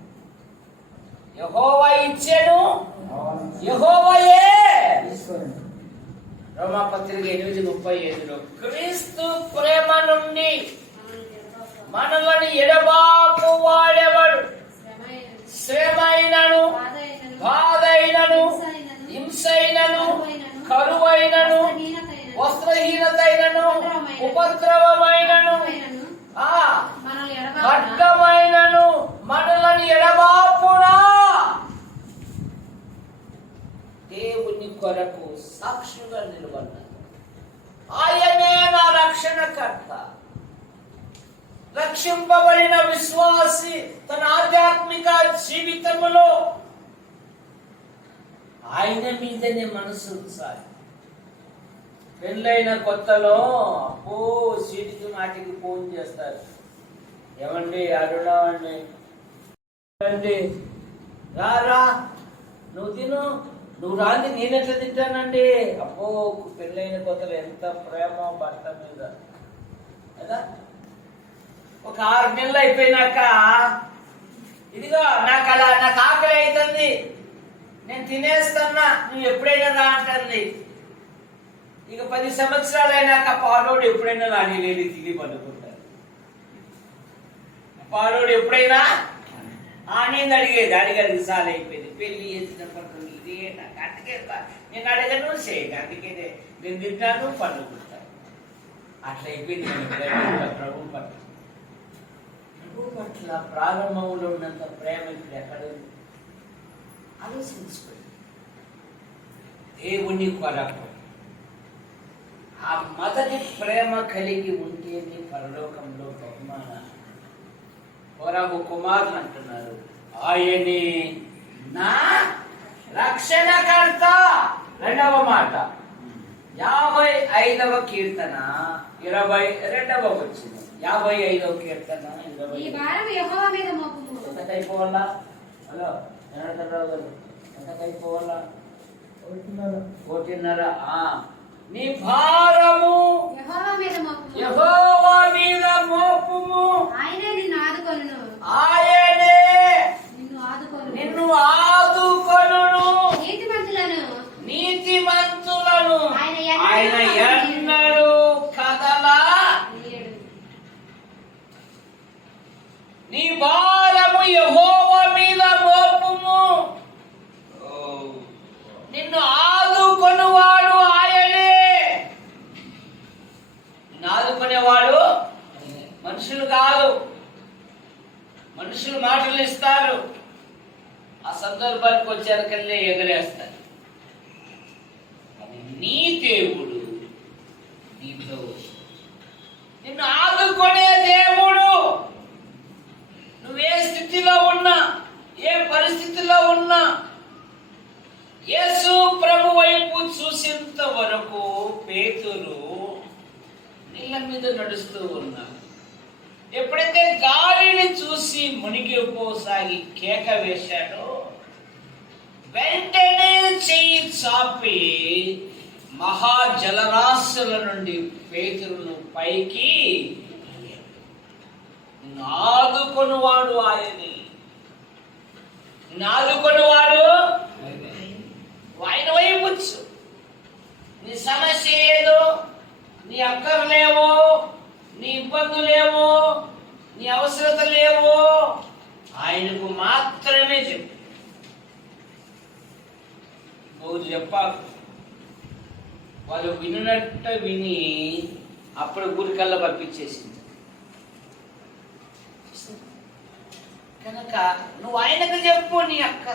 యెహోవా ఇచ్చెను, యెహోవాయే. రోమాపత్రిక 8:35 క్రీస్తు ప్రేమ నుండి మనలను ఎడబాపు వాడెవడు? శ్రమైనను, బాధైనను, హింసైనను, కరువైనను, వస్త్రహీనతైనను, ఉపద్రవమైనను, ఖడ్గమైనను మనలను ఎడబాపునా దేవుని కొరకు సాక్షిగా నిలబడ్డాను. ఆయనే నా రక్షణకర్త. రక్షింపబడిన విశ్వాసి తన ఆధ్యాత్మిక జీవితంలో ఆయన మీదనే మనసు ఉంచాలి. పెళ్ళైన కొత్తలో అప్పో సీటికి మాటికి ఫోన్ చేస్తారు. ఏమండి అడుగుదామండి, రారా నువ్వు తిను, నువ్వు రాంది నేనెట్లా తింటానండి. అప్పో పెళ్ళైన కొత్తలో ఎంత ప్రేమ భర్త మీద కదా. ఒక 6 నెలలు అయిపోయినాక ఇదిగో నాకు ఆకలి అవుతుంది, నేను తినేస్తున్నా, నువ్వు ఎప్పుడైనా రా అంటుంది. ఇక 10 సంవత్సరాలు అయినాక పాడోడు ఎప్పుడైనా రాని లేదు, తిని పడుకుంటారు. పాడోడు ఎప్పుడైనా నేను అడిగేది సార్ అయిపోయింది. పెళ్లి చేసినప్పటి నుండి నాకు అందుకే నేను అడగను చేయను, అందుకే నేను తింటాను పండుకుంటాను. అట్లా అయిపోయింది ప్రభు పట్ల. ప్రభు పట్ల ప్రారంభంలో ఉన్నంత ప్రేమ ఇప్పుడు ఎక్కడ ఉంది? ఆలోచించుకోండి. దేవుని కొరకు ఆ మొదటి ప్రేమ కలిగి ఉంటేనే పరలోకంలో బహుమానాలు. కోరాబు కుమారులు అంటున్నారు, ఆయనే నా రక్షణకర్త. 2వ మాట 55వ కీర్తన 22వ వచనం. 55వ కీర్తన 22. ఎంతకైపోవాలా? హలో జనార్దనరావు గారు, ఎంతకైపోవాలా? 1:30. నీ భారము యెహోవా మీద మోపుము, ఆయనే నిన్ను ఆదుకొనును. నీతిమంతులను ఆయన ఎన్నడూ కదలా. నీ భారము యెహోవా మీద మోపుము, నిన్ను ఆదుకొనువాడు ఆయనే. నిన్ను ఆదుకునేవాడు మనుషులు కాదు. మనుషులు మాటలు ఇస్తారు, ఆ సందర్భానికి వచ్చేసరికల్లే ఎగరేస్తారు. నీ దేవుడు నీతో నిన్ను ఆదుకునే దేవుడు. నువ్వే స్థితిలో ఉన్నా, ఏ పరిస్థితిలో ఉన్నా, యేసు ప్రభు వైపు చూసేంత వరకు పేతురు నీళ్ళ మీద నడుస్తూ ఉన్నాడు. ఎప్పుడైతే గాలిని చూసి మునిగిపోసాగి కేక వేశాడో వెంటనే చెయ్యి చాపి మహాజలరాశుల నుండి పేతురును పైకి ఆదుకొనువాడు ఆయనే. ఆదుకొనువాడు ఆయన వైపు నీ సమస్య ఏదో, నీ అక్కర్లేవో, నీ ఇబ్బందులేవో, నీ అవసరతలేవో ఆయనకు మాత్రమే చెప్పు. నువ్వు చెప్పాలి. వాళ్ళు వినున్నట్ట విని అప్పుడు గురికల్లా పంపించేసింది. కనుక నువ్వు ఆయనకు చెప్పు. నీ అక్క,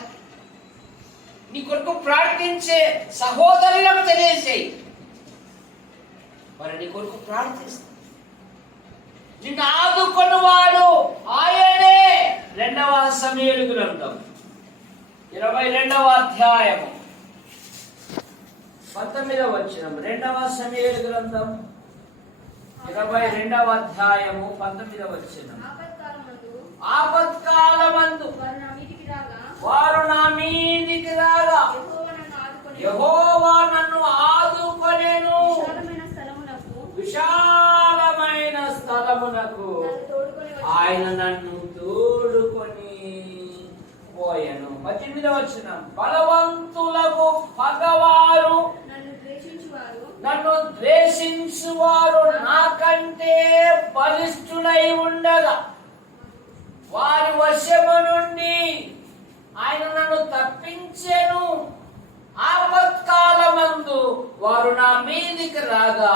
నీ కొరకు ప్రార్థించే సహోదరులకు తెలియజేయి. వారు నీ కొరకు ప్రార్థిస్తారు. నిన్ను ఆదుకొనువాడు ఆయనే. 2వ సమూయేలు గ్రంథం 22వ అధ్యాయము 19వ వచనం. 2వ సమూయేలు గ్రంథం 22వ అధ్యాయము 19వ వచనం. ఆపత్కాలమందు వారు నా మీదికి రాగా యెహోవా నన్ను ఆదుకొనెను. విశాలమైన స్థలమునకు ఆయన నన్ను తోడుకొని పోయెను. 18వ వచనం. బలవంతులకు పగవారు, నన్ను ద్వేషించువారు నాకంటే బలిష్ఠులై ఉండగా వారి వశము నుండి ఆయన నన్ను తప్పించెను. ఆపత్కాలమందు వారు నా మీదికి రాగా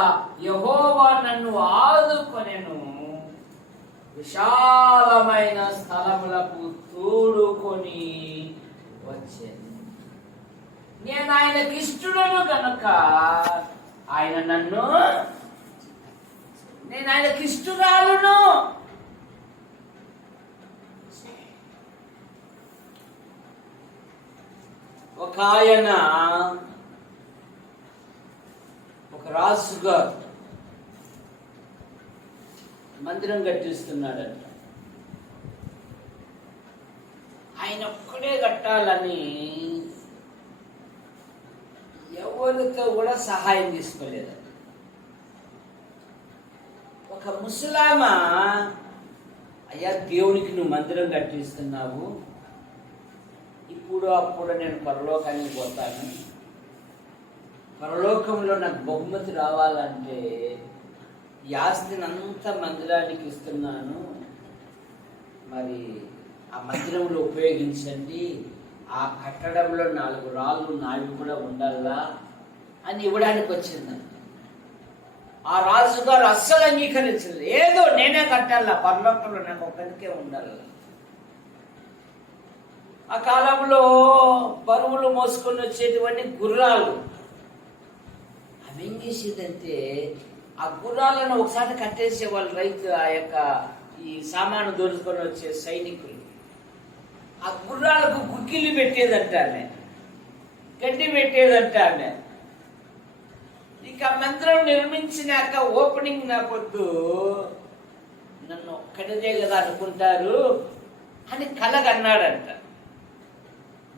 యెహోవా నన్ను ఆదుకొనెను. విశాలమైన స్థలములకు తోడుకొని వచ్చాను. నేను ఆయనకి ఇష్టడును కనుక నేను ఆయనకి ఇష్టురాలును. ఒక ఆయన ఒక రాజుగా మందిరం కట్టిస్తున్నాడంట. ఆయన ఒక్కడే కట్టాలని ఎవరితో కూడా సహాయం తీసుకోలేదు. ఒక ముసలామా, అయ్యా దేవునికి నువ్వు మందిరం కట్టిస్తున్నావు, ఇప్పుడు అప్పుడు నేను పరలోకానికి పోతాను, పరలోకంలో నాకు బహుమతి రావాలంటే ఈ ఆస్తిని అంతా మందిరానికి ఇస్తున్నాను, మరి ఆ మందిరంలో ఉపయోగించండి, ఆ కట్టడంలో 4 రాళ్ళు నావి కూడా ఉండాలా అని ఇవ్వడానికి వచ్చిందంట. ఆ రాజుగారు అస్సలు అంగీకరించలేదు. ఏదో నేనే కట్టాలా, పరలోకంలో నాకు ఒక్కరికే ఉండాలి. ఆ కాలంలో బరువులు మోసుకొని వచ్చేటువంటి గుర్రాలు, అవి ఏం చేసేదంటే ఆ గుర్రాలను ఒకసారి కట్టేసేవాళ్ళు రైతు, ఆ యొక్క ఈ సామాను దోచుకొని వచ్చే సైనికులు. ఆ గుర్రాలకు గుక్కిళ్ళు పెట్టేదంట ఆమె, గడ్డి పెట్టేదంట ఆమె. ఇక మందిరం నిర్మించినాక ఓపెనింగ్ నా పొద్దు నన్ను ఒక్కడిదే కదా అనుకుంటారు అని కలగన్నాడంట.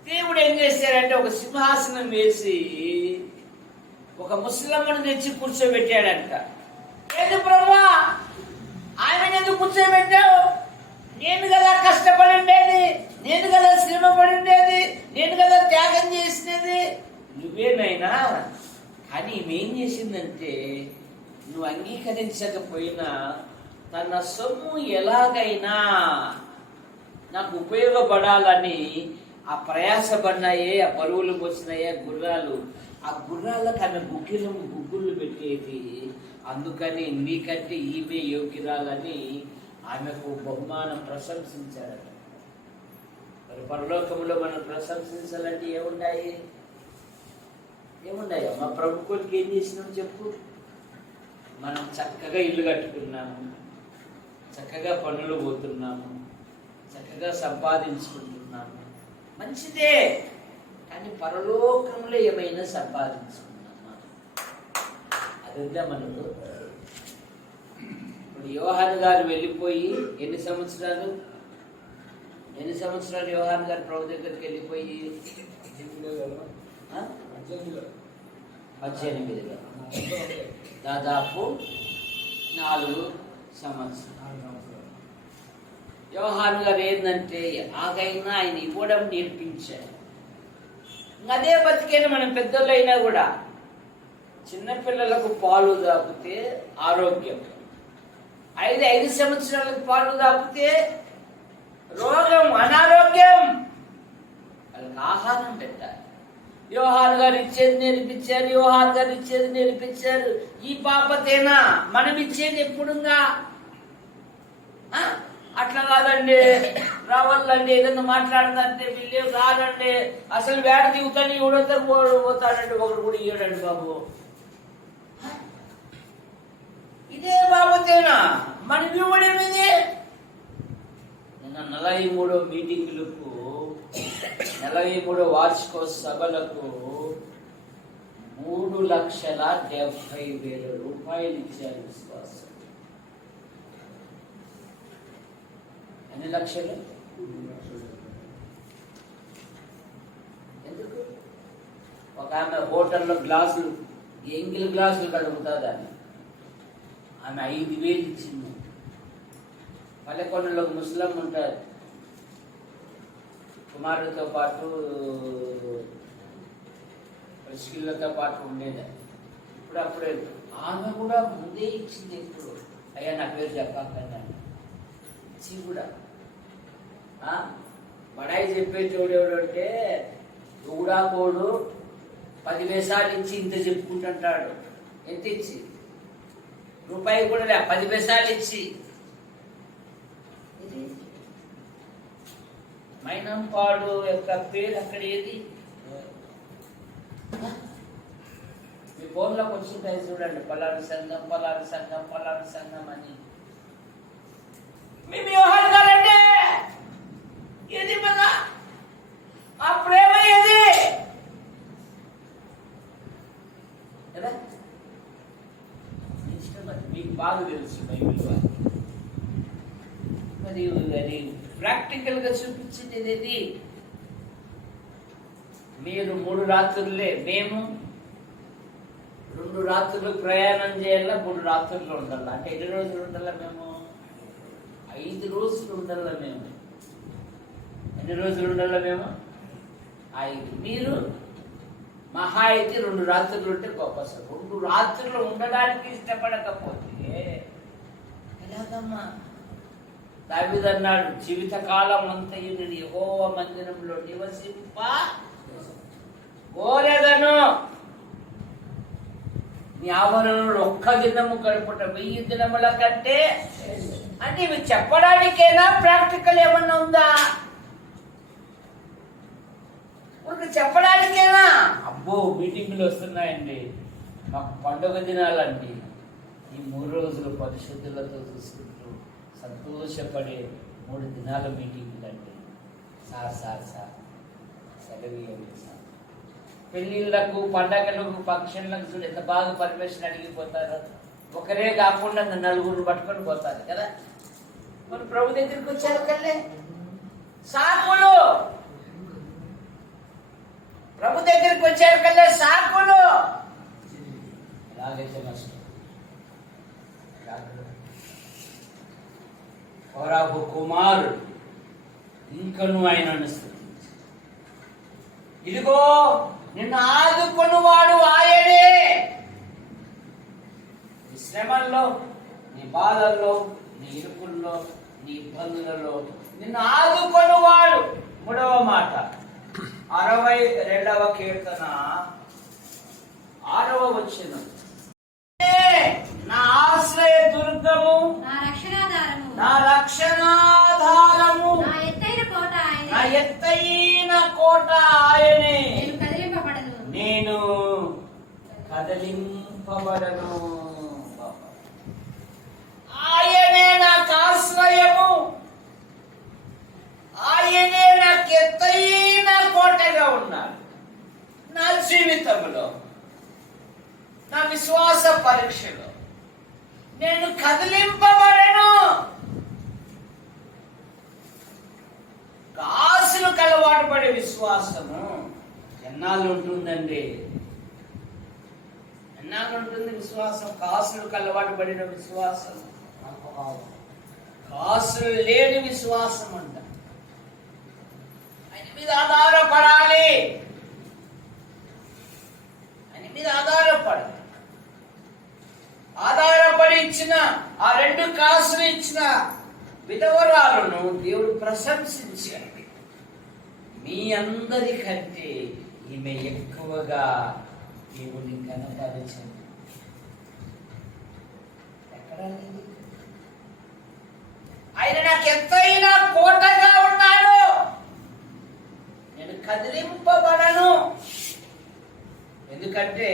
దేవుడు ఏం చేశాడంటే ఒక సింహాసనం వేసి ఒక ముసలమ్మను తెచ్చి కూర్చోబెట్టాడంట. లేదు బ్రహ్మా, ఆమెను ఎందుకు కూర్చోబెట్టావు? నేను కదా కష్టపడి ఉండేది, నేను కదా శ్రమ పడి ఉండేది, నేను కదా త్యాగం చేసినది, నువ్వేనైనా. కానీ ఈమెం చేసిందంటే నువ్వు అంగీకరించకపోయినా తన సొమ్ము ఎలాగైనా నాకు ఉపయోగపడాలని ఆ ప్రయాసపడినాయే, ఆ బరువులు వచ్చినాయే గుర్రాలు, ఆ గుర్రాలకు ఆమె గుగ్గుళ్ళు పెట్టేది. అందుకని నీకంటే ఈమె యోగ్యురాలని ఆమెకు బహుమానం ప్రశంసించారట. మరి పరలోకంలో మనం ప్రశంసించాలంటే ఏముండాయి? ఏమున్నాయో మా ప్రభు కొలికి ఏం చేసినాడు చెప్పు. మనం చక్కగా ఇల్లు కట్టుకున్నాము, చక్కగా పనులు పోతున్నాము, చక్కగా సంపాదించుకుంటున్నాము, మంచిదే. కానీ పరలోకంలో ఏమైనా సంపాదించుకున్నామా? అదే మనకు. ఇప్పుడు యోహాను గారు వెళ్ళిపోయి ఎన్ని సంవత్సరాలు యోహాను గారు ప్రభు దగ్గరికి వెళ్ళిపోయి? 18 దాదాపు 4 సంవత్సరాలు. యోహాను గారు ఏంటంటే ఆగైనా ఆయన ఇవ్వడం నేర్పించారు. అదే బతికేనా మనం పెద్దోళ్ళైనా కూడా. చిన్నపిల్లలకు పాలు తాగితే ఆరోగ్యం, 5 సంవత్సరాలకు పాలు తాగితే రోగం, అనారోగ్యం. వాళ్ళకి ఆహారం పెట్టాలి. యోహాను గారు ఇచ్చేది నేర్పించారు. ఈ పాపతేనా మనం ఇచ్చేది ఎప్పుడుగా? అట్లా కాదండి, రావాలండి, ఏదైనా మాట్లాడదంటే వీళ్ళు రాదండి, అసలు వేట దిగుతాను ఎవడొద్దరు పోతాడండి, ఒకడు కూడా ఇయ్యడండి బాబు. ఇదే బాబతేనా మనం ఇవ్వడం? ఇదే నిన్న 43వ మీటింగులకు, 43వ వార్షికోత్సవ సభలకు 3,70,000 రూపాయలు ఇచ్చారు విశ్వాసం. ఎన్ని లక్షలు? ఎందుకు? ఒక ఆమె హోటల్లో గ్లాసులు, ఎంగిల్ గ్లాసులు కడుగుతుందని ఆమె 5,000 ఇచ్చింది. పల్లెకొండలో ముస్లిం ఉంటారు, కుమారుడితో పాటు స్కిల్లతో పాటు ఉండేది. ఇప్పుడప్పుడే ఆమె కూడా ముందే ఇచ్చింది. ఎప్పుడు అయ్యా నా పేరు చెప్పాకన్నా ఇచ్చి కూడా బడాయి చెప్పేటోడు ఎవడంటే ఊడాకోడు 10 పైసలు ఇచ్చి ఇంత చెప్పుకుంటుంటాడు. ఎంత ఇచ్చి? రూపాయి కూడా లే, 10 పైసలు ఇచ్చి. మైనంపాడు యొక్క పేరు అక్కడ ఏది? మీ ఫోన్లోకి వచ్చింటాయి చూడండి, పలానా సంఘం అని. మీ వ్యవహారాలంటే ఏది కదా? ఆ ప్రేమ ఏది కదా? మీకు బాగా తెలుసు బైబిల్ వాక్యం. మరి అది ప్రాక్టికల్ గా చూపించింది ఏది? మీరు 3 రాత్రులే, మేము 2 రాత్రులు ప్రయాణం చేయాలా, 3 రాత్రులు ఉండాలి. అంటే ఎన్ని రోజులు ఉండాలా? మేము 5 రోజులు ఉండాలా. మేము ఎన్ని రోజులు ఉండాలా? మేము 5. మీరు మహా అయితే 2 రాత్రులు ఉంటే గొప్ప. 2 రాత్రులు ఉండడానికి ఇష్టపడకపోతే ఎలాగమ్మా? దావీదు అన్నాడు, జీవితకాలం అంతయు నేను యెహోవా మందిరంలో నివసింప కోరెదను. నీ ఆవరణలో 1 దినము గడుపుట 1000 దినముల కంటే. అంటే ఇవి చెప్పడానికేనా? ప్రాక్టికల్ ఏమన్నా ఉందా? చెప్పడానికేనా? అబ్బో మీటింగులు వస్తున్నాయండి, మాకు పండుగ దినాలండి. ఈ 3 రోజులు పరిశుద్ధులతో చూసుకుంటూ సంతోషపడే 3 దినాల మీటింగులు అండి. సార్ సెలవు సార్. పెళ్ళిళ్ళకు, పండగలకు, ఫంక్షన్లకు చూడు ఎంత బాగా పర్మిషన్ అడిగిపోతారు. ఒకరే కాకుండా 4 పట్టుకొని పోతారు కదా. మన ప్రభు దగ్గరికి వచ్చారు కల్లే సాకులు. ప్రభు దగ్గరికి వచ్చారు కల్లే సాకులు. అలాగైతే నష్టం. కోరాహు కుమారుడు ఇంకను ఆయనను స్తుతించు. ఇదిగో నిన్ను ఆదుకొనువాడు ఆయనే. నీ శ్రమల్లో, నీ బాధల్లో, నీ ఇరుకుల్లో, నీ ఇబ్బందులలో నిన్ను ఆదుకొనువాడు. 3వ మాట 62వ కీర్తన 6వ వచనం. నా ఆశ్రయ దుర్గము, నా రక్షణాధారము, నా ఎత్తైన కోట ఆయనే. నేను కదలింపబడను. ఆయనే నాకు ఆశ్రయము, ఆయనే నాకు ఎత్తైన కోటగా ఉన్నాడు. నా జీవితంలో, నా విశ్వాస పరీక్షలో నేను కదిలింపబడను. కాసులకు అలవాటు పడే విశ్వాసము ఎన్నాళ్ళు ఉంటుందండి? ఎన్నాళ్ళు ఉంటుంది విశ్వాసం? కాసులకు అలవాటు పడిన విశ్వాసం, కాసులు లేని విశ్వాసం అంట. ఆయన మీద ఆధారపడాలి, ఆయన మీద ఆధారపడి ఇచ్చిన ఆ 2 కాసులు ఇచ్చిన విధవరాలను దేవుడు ప్రశంసించాడు. మీ అందరికంటే ఈమె ఎక్కువగా దేవుని కనపరిచింది. ఎక్కడ? ఆయన నాకు ఎత్తైన కోటగా ఉన్నాడు, నేను కదిలింపబడను. ఎందుకంటే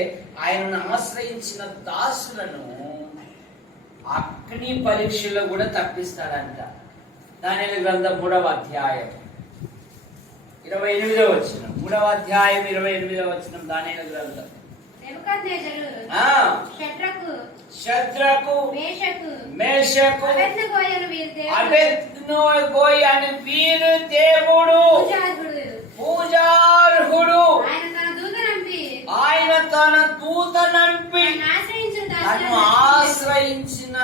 ఆయనను ఆశ్రయించిన దాసులను అగ్ని పరీక్షలో కూడా తప్పిస్తాడంట. దానియేలు గ్రంథం 3వ అధ్యాయం 28వ వచనం. 3వ అధ్యాయం 28వ వచనం దానియేలు గ్రంథం. షద్రకు, మేషకు, అబేద్నెగో అని వీరు దేవుడు పూజార్హుడు. ఆయన తన దూతనంపి తను ఆశ్రయించిన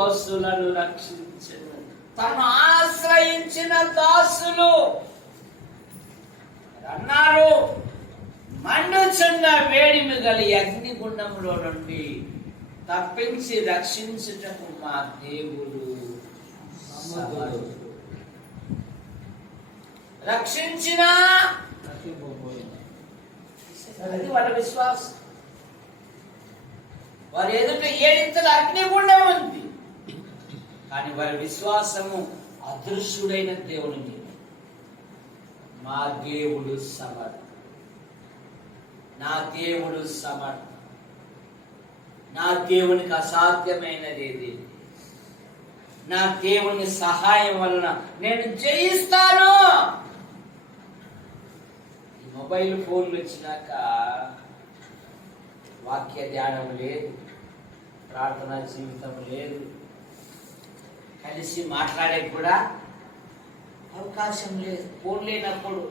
దాసులను రక్షించను. తను ఆశ్రయించిన దాసులు అన్నారు, మండుచున్న వేడిమి గలి అగ్నిగుండంలో నుండి తప్పించి రక్షించుటకు మా దేవుడు రక్షించిన. అది వాళ్ళ విశ్వాసం. వారి ఎదుట 7 అగ్నిగుండం ఉంది, కానీ వారి విశ్వాసము అదృశ్యుడైన దేవుని మీద. మా దేవుడు సమర్థ, నా దేవుడు సమర్థ, నా దేవునికి అసాధ్యమైనది ఏది? నా దేవుని సహాయం వలన నేను జయిస్తాను. ఈ మొబైల్ ఫోన్లు వచ్చినాక వాక్య ధ్యానం లేదు, ప్రార్థనా జీవితం లేదు, కలిసి మాట్లాడే కూడా అవకాశం లేదు. ఫోన్ లేనప్పుడు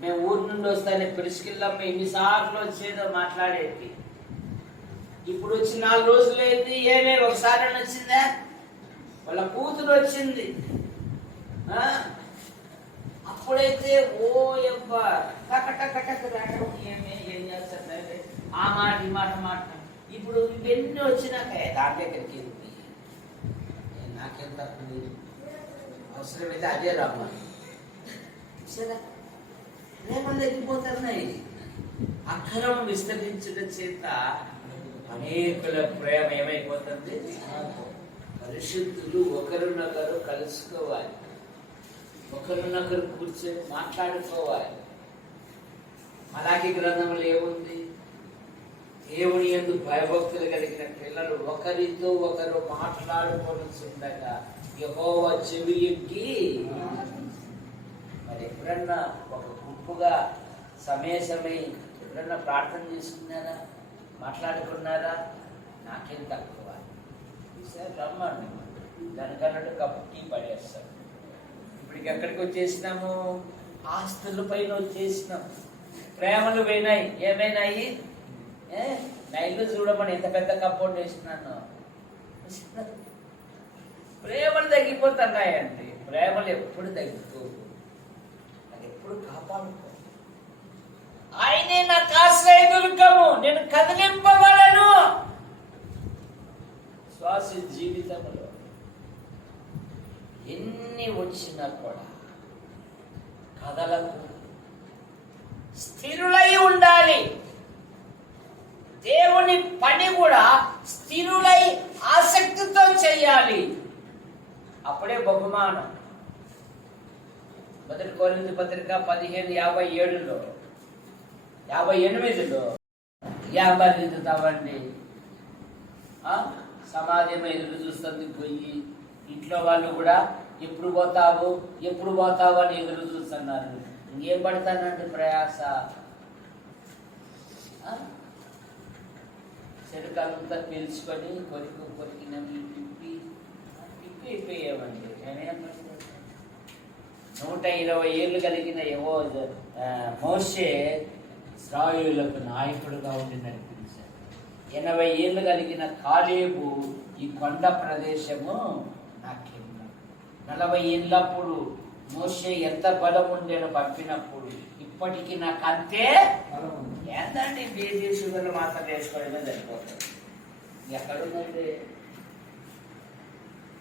మేము ఊరి నుండి వస్తానే పిలుచుకెళ్ళాము, ఎన్నిసార్లు వచ్చేదో మాట్లాడేది. ఇప్పుడు వచ్చి 4 రోజులు అయింది, ఏమే ఒకసారి వచ్చిందా? వాళ్ళ కూతురు వచ్చింది. అప్పుడైతే ఓ ఎవ్వ ఏం చేస్తారు, ఆ మాట ఈ మాట. ఇప్పుడు ఇవన్నీ వచ్చినాక దాని దగ్గరికి నాకేం తక్కువ, అవసరమైతే అదే రమ్మ ప్రేమలు తగ్గిపోతున్నాయి. అక్రమం విస్తరించడం చేత అనేకుల ప్రేమ ఏమైపోతుంది? పరిశుద్ధులు ఒకరినొకరు కలుసుకోవాలి, ఒకరినొకరు కూర్చొని మాట్లాడుకోవాలి. మలాకి గ్రంథంలో ఏముంది? దేవుని యందు భయభక్తులు కలిగిన పిల్లలు ఒకరితో ఒకరు మాట్లాడుకొనుచుండగా యెహోవా చెవి ఎక్కి. మరి ఎప్పుడన్నా ఒక గుంపుగా సమయమై ఎప్పుడన్నా ప్రార్థన చేసుకున్నారా? మాట్లాడుకున్నారా? నాకేం తక్కువ. ఈసారి రమ్మండి, దానికన్నట్టు కప్పు టీ పడేస్తాం. ఇప్పటికి ఎక్కడికి వచ్చేసినాము? ఆస్తుల పైన వచ్చేసినాం. ప్రేమలు పోయినాయి. ఏమైనాయి? నా ఇల్లు చూడమని ఎంత పెద్ద కంపౌండ్ వేసినాను. ప్రేమలు తగ్గిపోతున్నాయండి. ప్రేమలు ఎప్పుడు తగ్గిపోవు, అది ఎప్పుడు కాపాడుకో. ఆయనే నాకు ఆశ్రయ దుర్గము, నేను కదిలింపబడను. శ్వాస జీవితంలో ఎన్ని వచ్చినా కూడా కదలకు, స్థిరులై ఉండాలి. దేవుని పని కూడా స్థిరులై ఆసక్తితో చేయాలి. అప్పుడే బహుమానం. 1 కొరింథీ పత్రిక 15:57 58లో ఏమరిద్దుతావండి? సమాజం ఎదురు చూస్తుంది పోయి, ఇంట్లో వాళ్ళు కూడా ఎప్పుడు పోతావు ఎప్పుడు పోతావు అని ఎదురు చూస్తున్నారు. ఇంకేం పడతానండి ప్రయాస? చెరుకంతా పీల్చుకొని కొరికినవి పిప్పి అయిపోయామండి. నేనేం 120 ఏళ్ళు కలిగిన మోషే ఇశ్రాయేలులకు నాయకుడుగా ఉండి నడిపించారు. 80 ఏళ్ళు కలిగిన కాలేబు ఈ కొండ ప్రదేశము నాకేమో. 40 ఏళ్ళప్పుడు మోషే ఎంత బలం ఉండేనో పంపినప్పుడు, ఇప్పటికీ నాకు అంతే ఏందండి. బీజీ షుగర్లు మాత్రం వేసుకోవడమే సరిపోతుంది. ఎక్కడుందండి?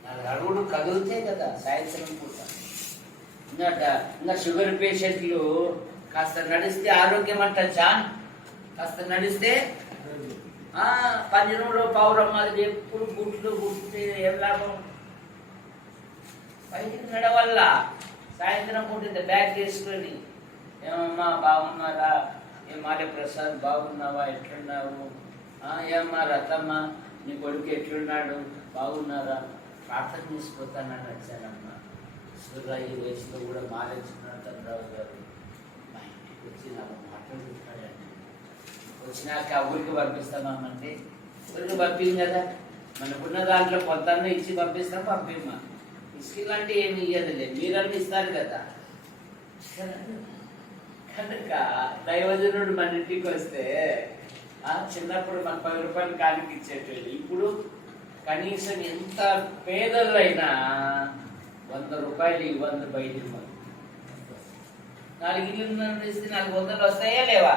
4 అడుగులు కదిలితే కదా సాయంత్రం పూట. ఇంకా షుగర్ పేషెంట్లు కాస్త నడిస్తే ఆరోగ్యం అంట జాన్. కాస్త నడిస్తే పంజరంలో పౌరం అది ఎప్పుడు గుట్లు గుట్టే ఏం లాభం? బయటికి నడవల్ల. సాయంత్రం పూట బ్యాగ్ చేసుకొని, ఏమమ్మా బాగున్నారా, ఏ మారే ప్రసాద్ బాగున్నావా, ఎట్లున్నావు, ఏమ్మా రతమ్మ నీ కొడుకు ఎట్లున్నాడు, బాగున్నారా, ప్రార్థన తీసుకుపోతానని వచ్చానమ్మా. సూర్య ఈ వయసులో కూడా మారేస్తున్నాడు చంద్రరావు గారు. మా ఇంటికి వచ్చి నాకు మాటలు చెప్పాడండి. వచ్చినాక ఊరికి పంపిస్తామంటే ఊరికి పంపింది కదా, మనకున్న దాంట్లో కొంత ఇచ్చి పంపిస్తాం. పంపిమ్మా. ఇసుకలు అంటే ఏమి ఇయ్యదులే, మీరన్నీ ఇస్తారు కదా. కనుక దైవజనుడు మన ఇంటికి వస్తే చిన్నప్పుడు మన 10 రూపాయలు కానికి ఇచ్చేటోళ్ళు. ఇప్పుడు కనీసం ఎంత పేదలైనా 100 రూపాయలు 100 బయటికి 4 ఇల్లు ఇస్తే 400 వస్తాయా లేవా?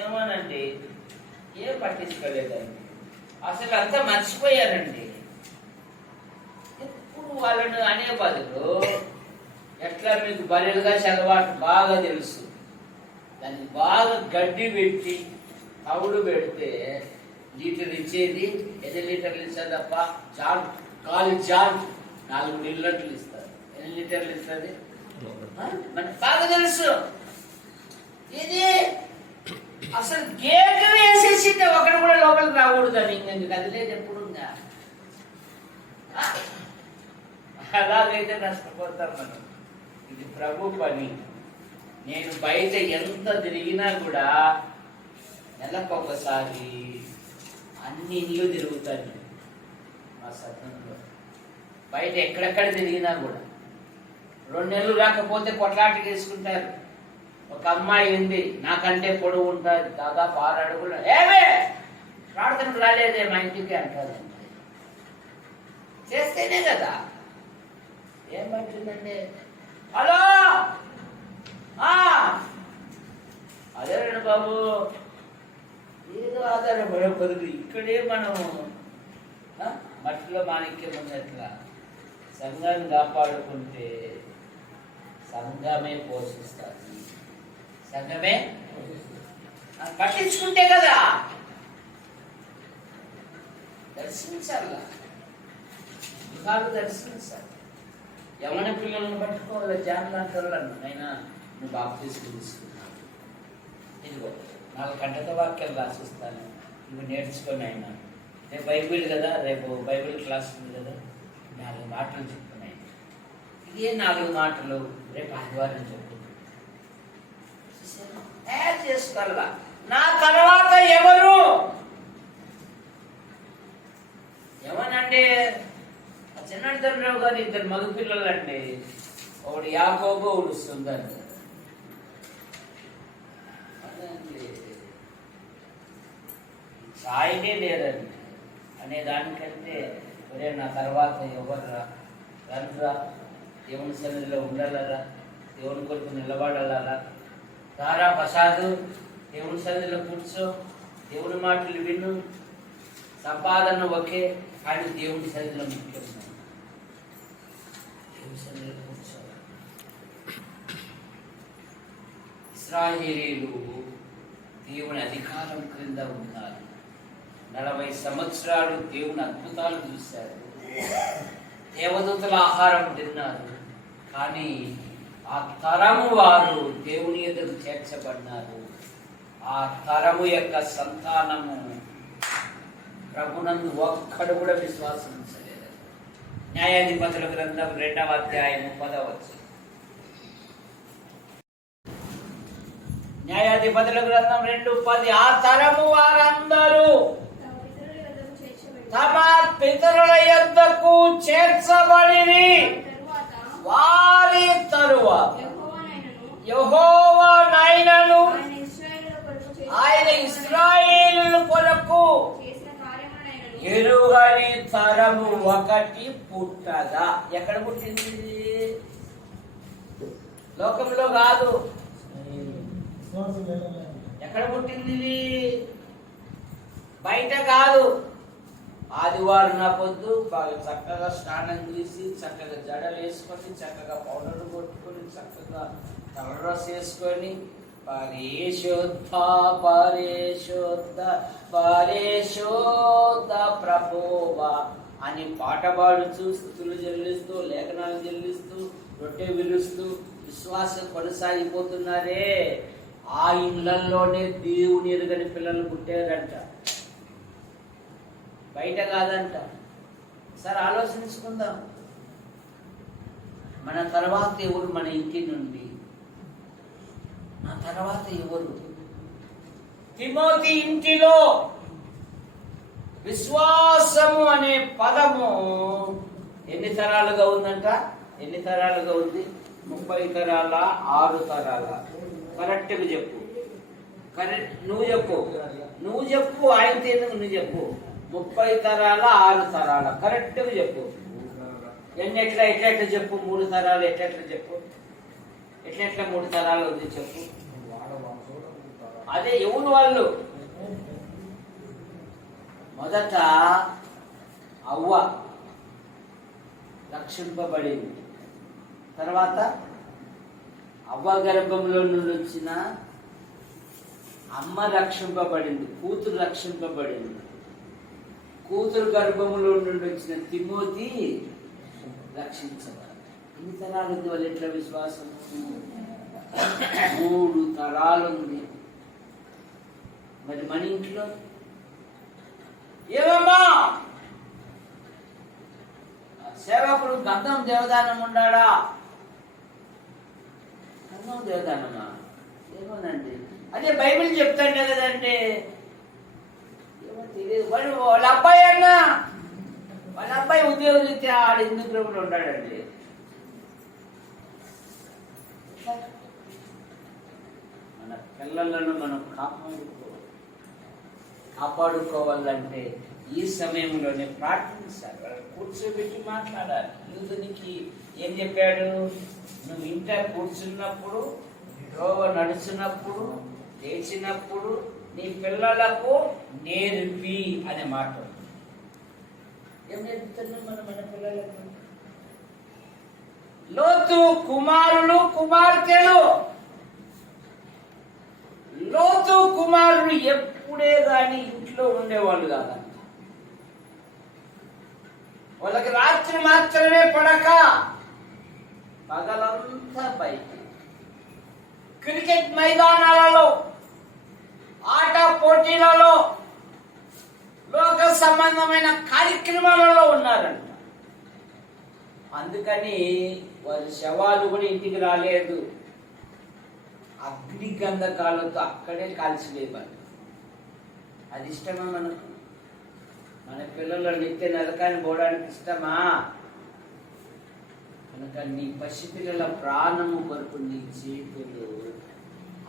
ఏమోనండి, ఏం పట్టించుకోలేదండి. అసలు అంతా మర్చిపోయారండి. ఎప్పుడు వాళ్ళని అనే బదులు ఎట్లా మీకు బర్రెలుగా చదవాటు బాగా తెలుసు, దానికి బాగా గడ్డి పెట్టి తవుడు పెడితే లీటర్ ఇచ్చేది. ఎన్ని లీటర్లు ఇస్తుందప్ప? కాలు జాన్ 4 లీటర్లు ఇస్తారు. ఎన్ని లీటర్లు ఇస్తుంది మనకు బాగా తెలుసు. ఇది అసలు గేట్ వేసేసింది, ఒకటి కూడా లోపలికి రాకూడదని. ఇంకెందుకు కదిలేదు ఎప్పుడు. అలాగైతే నష్టపోతాం మనం. ఇది ప్రభు పని. నేను బయట ఎంత తిరిగినా కూడా నెలకొకసారి అన్ని ఇల్లు తిరుగుతాను. మా సత్యంలో బయట ఎక్కడెక్కడ తిరిగినా కూడా 2 నెలలు రాకపోతే కొట్లాట తీసుకుంటారు. ఒక అమ్మాయి ఉంది, నాకంటే పొడవు ఉంటుంది, దాదాపు 6 అడుగులు. ఏమే ప్రార్థనకు రాలేదే మా ఇంటికి అంటారు. చేస్తేనే కదా. ఏమంటుందండి? హలో, అదేనండి బాబు, ఏదో ఆధారపడే బదులు ఇక్కడే మనం మట్టిలో మాణిక్యం ఉన్నట్లా సంఘాన్ని కాపాడుకుంటే సంఘమే పోషిస్తుంది. సంఘమే పట్టించుకుంటే కదా. దర్శించాలా, ముఖాలు దర్శించాలి. యవన పిల్లలను పట్టుకోవాలి. జాన్లు అంటారు, అయినా నువ్వు బాప్తిస్మం తీసుకున్నావు, ఇదిగో 4 గంటల వాక్యాలు రాసిస్తాను, ఇవి నేర్చుకొని అయినా. రేపు బైబిల్ కదా, రేపు బైబిల్ క్లాస్ ఉంది కదా, 4 మాటలు చెప్తున్నాయి. ఇదే 4 మాటలు రేపు ఆదివారం చెప్తున్నాను. తయారు చేసుకోవాలా. నా తర్వాత ఎవరు? ఏమనంటే చిన్నరావు గారు 2 మగ పిల్లలండి. ఒకడు యాకోబు, ఒకడు సుందర్. సాయినే లేదండి అనే దానికంటే, ఒరే నా తర్వాత ఎవరురా, రండ్రా, దేవుని సన్నిధిలో ఉండాలరా, దేవుని కొరకు నిలబడాలరా, రారా ప్రసాదు, దేవుని సన్నిధిలో కూర్చో, దేవుని మాటలు విను. సంపాదన ఒకే, కానీ దేవుని సన్నిధిలో ముఖ్యం. దేవుని సన్నిధిలో కూర్చో. ఇశ్రాయేలీయులు దేవుని అధికారం క్రింద ఉన్నారు. 40 సంవత్సరాలు దేవుని అద్భుతాలు చూశారు, దేవదూతల ఆహారం తిన్నారు. కానీ ఆ తరము వారు దేవుని ఎదురు చేర్చబడినారు. ఆ తరము యొక్క సంతానము ప్రభునందు ఒక్కడు కూడా విశ్వాసం ఉంచలేదు. న్యాయాధిపతుల గ్రంథం 2వ అధ్యాయము 10వ వచనం. న్యాయాధిపతుల గ్రంథం 2:10. ఆ తరము వారందరూ తమ పితరుల యొద్దకు తమ పితరుల యొద్దకు చేర్చబడి చేర్చబడిరి. తరువాత వారి తరువాత యెహోవా యెహోవానైనను ఆయన ఆయన ఇశ్రాయేలు కొరకు ఇశ్రాయేలు కొరకు చేసిన కార్యములనైనను ఎరుగని తరము ఒకటి పుట్టదా. ఎక్కడ పుట్టింది? లోకంలో కాదు. ఎక్కడ పుట్టింది ఇది? బయట కాదు. ఆదివారం నా పొద్దు బాగా చక్కగా స్నానం చేసి చక్కగా జడలు వేసుకొని చక్కగా పౌడర్ కొట్టుకొని చక్కగా తలరస్ వేసుకొని పరిశుద్ధ పరిశుద్ధ పరిశుద్ధ ప్రభువా అని పాట పాడుతూ స్తుతులు చెల్లిస్తూ లేఖనాలు చెల్లిస్తూ రొట్టె విలుస్తూ విశ్వాసం కొనసాగిపోతున్నారే. ఆ ఇళ్లలోనే దేవుని ఎరుగని పిల్లలు పుట్టారంట, బయట కాదంట. సరే ఆలోచించుకుందాం. మన తర్వాత ఎవరు మన ఇంటి నుండి? నా తర్వాత ఎవరు? తిమోతి ఇంటిలో విశ్వాసము అనే పదము ఎన్ని తరాలుగా ఉందంట? ఎన్ని తరాలుగా ఉంది? 30 తరాల 6 తరాల? కరెక్ట్గా చెప్పు. కరెక్ట్, నువ్వు చెప్పు. ఆయన తీరు నువ్వు చెప్పు. 30 తరాల 6 తరాల? కరెక్ట్గా చెప్పు. ఎట్లా చెప్పు. 3 తరాలు ఎట్లా చెప్పు. ఎట్లా 3 తరాలు ఉంది చెప్పు. అదే ఎవరు వాళ్ళు? మొదట అవ్వ రక్షింపబడింది. తర్వాత అవ్వ గర్భంలో నుండి వచ్చిన అమ్మ రక్షింపబడింది, కూతురు రక్షింపబడింది. కూతురు గర్భంలో నుండి వచ్చిన తిమోతి రక్షించబడింది. ఎన్ని తరాలు ఉంది వాళ్ళు? ఎట్లా విశ్వాసం? 3 తరాలు ఉంది. మరి మన ఇంట్లో ఏమమ్మా సేవకుడు గంధం దేవదానం ఉండాడా? గంధం దేవదానమా? ఏమోనండి, అదే బైబిల్ చెప్తాండే కదండి. ఏమో తెలియదు. వాళ్ళ అబ్బాయి అన్నా, వాళ్ళ అబ్బాయి ఉద్యోగం ఇస్తే ఆడు హిందూ ప్రభులు ఉంటాడండి. మన పిల్లలను మనం కాపాడుకోవాలంటే ఈ సమయంలోనే ప్రార్థించాలి. వాళ్ళు కూర్చోబెట్టి మాట్లాడాలి. యూదునికి ఏం చెప్పాడు? నువ్వు ఇంట కూర్చున్నప్పుడు, త్రోవ నడుచున్నప్పుడు, లేచినప్పుడు నీ పిల్లలకు నేర్పి అనే మాట. ఏం నేర్పుతున్నాం మనం మన పిల్లలకు? లోతు కుమారులు కుమార్తెలు. లోతు కుమారులు ఎప్పుడే గాని ఇంట్లో ఉండేవాళ్ళు కాదంట. వాళ్ళకి రాత్రి మాత్రమే పడక పగలంతా బయట క్రికెట్ మైదానాలలో, ఆట పోటీలలో, లోక సంబంధమైన కార్యక్రమాలలో ఉన్నారంట. అందుకని వారి శవాలు కూడా ఇంటికి రాలేదు. అగ్ని గంధకాలతో అక్కడే కాల్చివేయబడి. అది ఇష్టమా మనకు? మన పిల్లలు నిత్య నరకాన్ని పోవడానికి ఇష్టమా? కనుక నీ పసిపిల్లల ప్రాణము కొరకు నీ చేతులు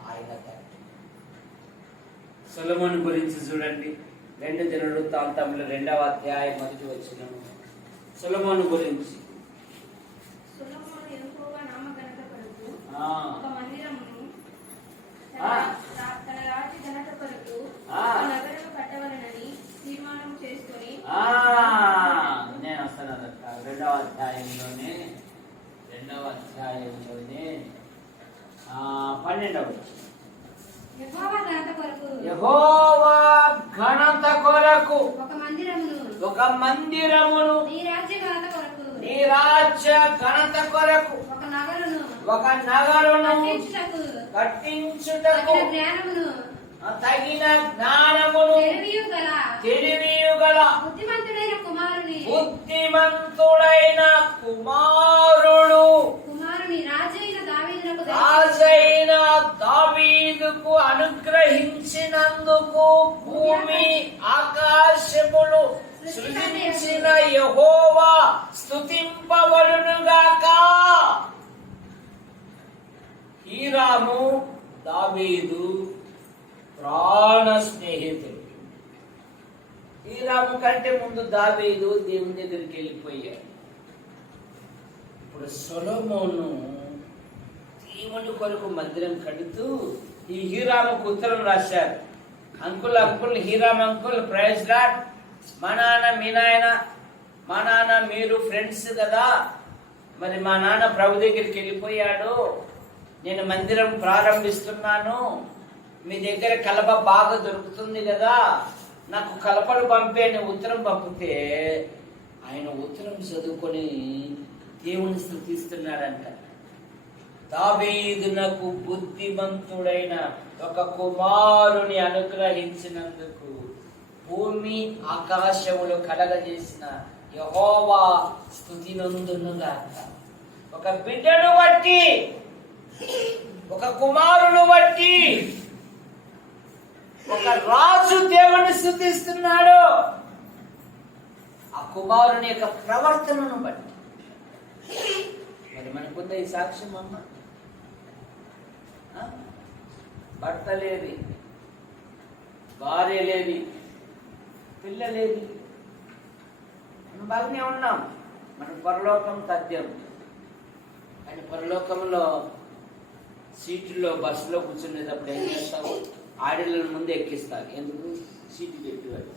ఆయన తట్టు. సొలొమోను గురించి చూడండి. 2 దినవృత్తాంతములు 2వ అధ్యాయం 1వ వచనం. సొలొమోను గురించి సొలొమోను యెహోవా నామఘనత కొరకు ఆ ఒక మందిరమును ఆ. తన రాజ్య ఘనత కొరకు ఆ. ఒక నగరము కట్టవలెనని తీర్మానం చేసుకొని నేను వస్తాను. 2వ అధ్యాయంలోనే 12వ వచనం. యెహోవా ఘనత కొరకు యెహోవా ఘనత కొరకు ఒక మందిరమును నీ రాజ్య ఘనత కొరకు నీ రాజ్య ఘనత కొరకు ఒక నగరును ఒక నగరును కట్టించుటకు కట్టించుటకు తగిన జ్ఞానమును తగిన జ్ఞానమును తెలివియు గల బుద్ధిమంతుడైన కుమారుని రాజైన దావీదుకు అనుగ్రహించినందుకు భూమి ఆకాశములు సృజించిన యెహోవా స్తుతింపబడునుగాక. హీరాము దావీదు ప్రాణ స్నేహితుడు. హీరాము కంటే ముందు దావీదు దేవుని దగ్గరికి వెళ్ళిపోయాడు. ఇప్పుడు సొలొమోను దేవుని కొరకు మందిరం కడుతూ ఈ హీరాముకు ఉత్తరం రాశారు. Uncle Hiram uncle, praise Lord. మా నాన్న మీ నాయన, మా నాన్న మీరు ఫ్రెండ్స్ కదా, మరి మా నాన్న ప్రభు దగ్గరికి వెళ్ళిపోయాడు, నేను మందిరం ప్రారంభిస్తున్నాను, మీ దగ్గర కలప బాగా దొరుకుతుంది కదా, నాకు కలపలు పంపేని ఉత్తరం పంపితే ఆయన ఉత్తరం చదువుకొని దేవుని స్తుతిస్తున్నాడంట. దావీదునకు బుద్ధిమంతుడైన ఒక కుమారుని అనుగ్రహించినందుకు భూమి ఆకాశములు కలగజేసిన యెహోవా స్తుతి నందునుగాక. ఒక బిడ్డను బట్టి, ఒక కుమారుని బట్టి ఒక రాజు దేవుని స్తుతిస్తున్నాడు. ఆ కుమారుని యొక్క ప్రవర్తనను బట్టి. మరి మనకుందా ఈ సాక్ష్యం? అమ్మ భర్త లేది, భార్య లేది, పిల్లలేది, మనం బాగానే ఉన్నాం. మన పరలోకం తథ్యం. కానీ పరలోకంలో సీటులో బస్సులో కూర్చునేటప్పుడు ఏం చేస్తావు? ఆడళ్ళను ముందు ఎక్కిస్తారు. ఎందుకు? సీటు పెట్టేవాడు.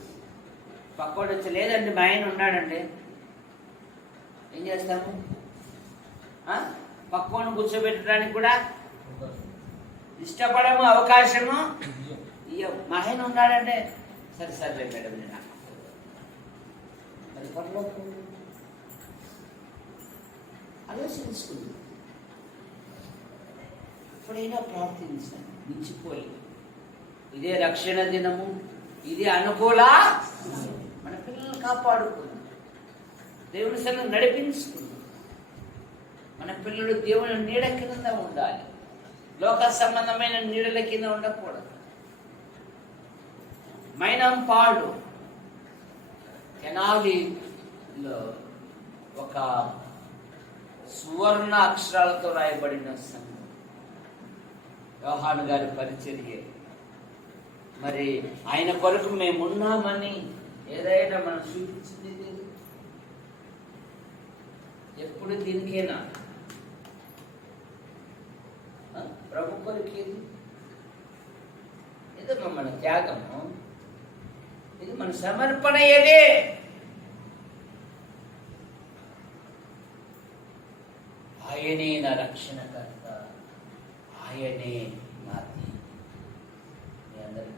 పక్కోడు వచ్చి లేదండి మా ఆయన ఉన్నాడండి, ఏం చేస్తాము? పక్కోను కూర్చోబెట్టడానికి కూడా ఇష్టపడము, అవకాశము ఇయ్యం. మా ఆయన ఉన్నాడంటే సరే సరే మేడం నేను అది పరలోకం ఆలోచించుకుంది. ఎప్పుడైనా ప్రార్థించండి, మించిపోయి. ఇదే రక్షణ దినము, ఇది అనుకూల. మన పిల్లల్ని కాపాడుకుందాం, దేవుని సన్నిధిని నడిపించుకుందాం. మన పిల్లలు దేవుని నీడ కింద ఉండాలి, లోక సంబంధమైన నీడల కింద ఉండకూడదు. మైనంపాడు తెనాలిలో ఒక సువర్ణ అక్షరాలతో రాయబడిన సంఘం, యోహాను గారి పరిచర్య. మరి ఆయన కొరకు మేమున్నామని ఏదైనా మనం చూపించింది లేదు. ఎప్పుడు దీనికేనా? ప్రభు కొరికేది ఇదమ్మా మన త్యాగము, ఇది మన సమర్పణ. ఏదే ఆయనే నా రక్షణకర్త, ఆయనే నా దేవుడు. మీ అందరి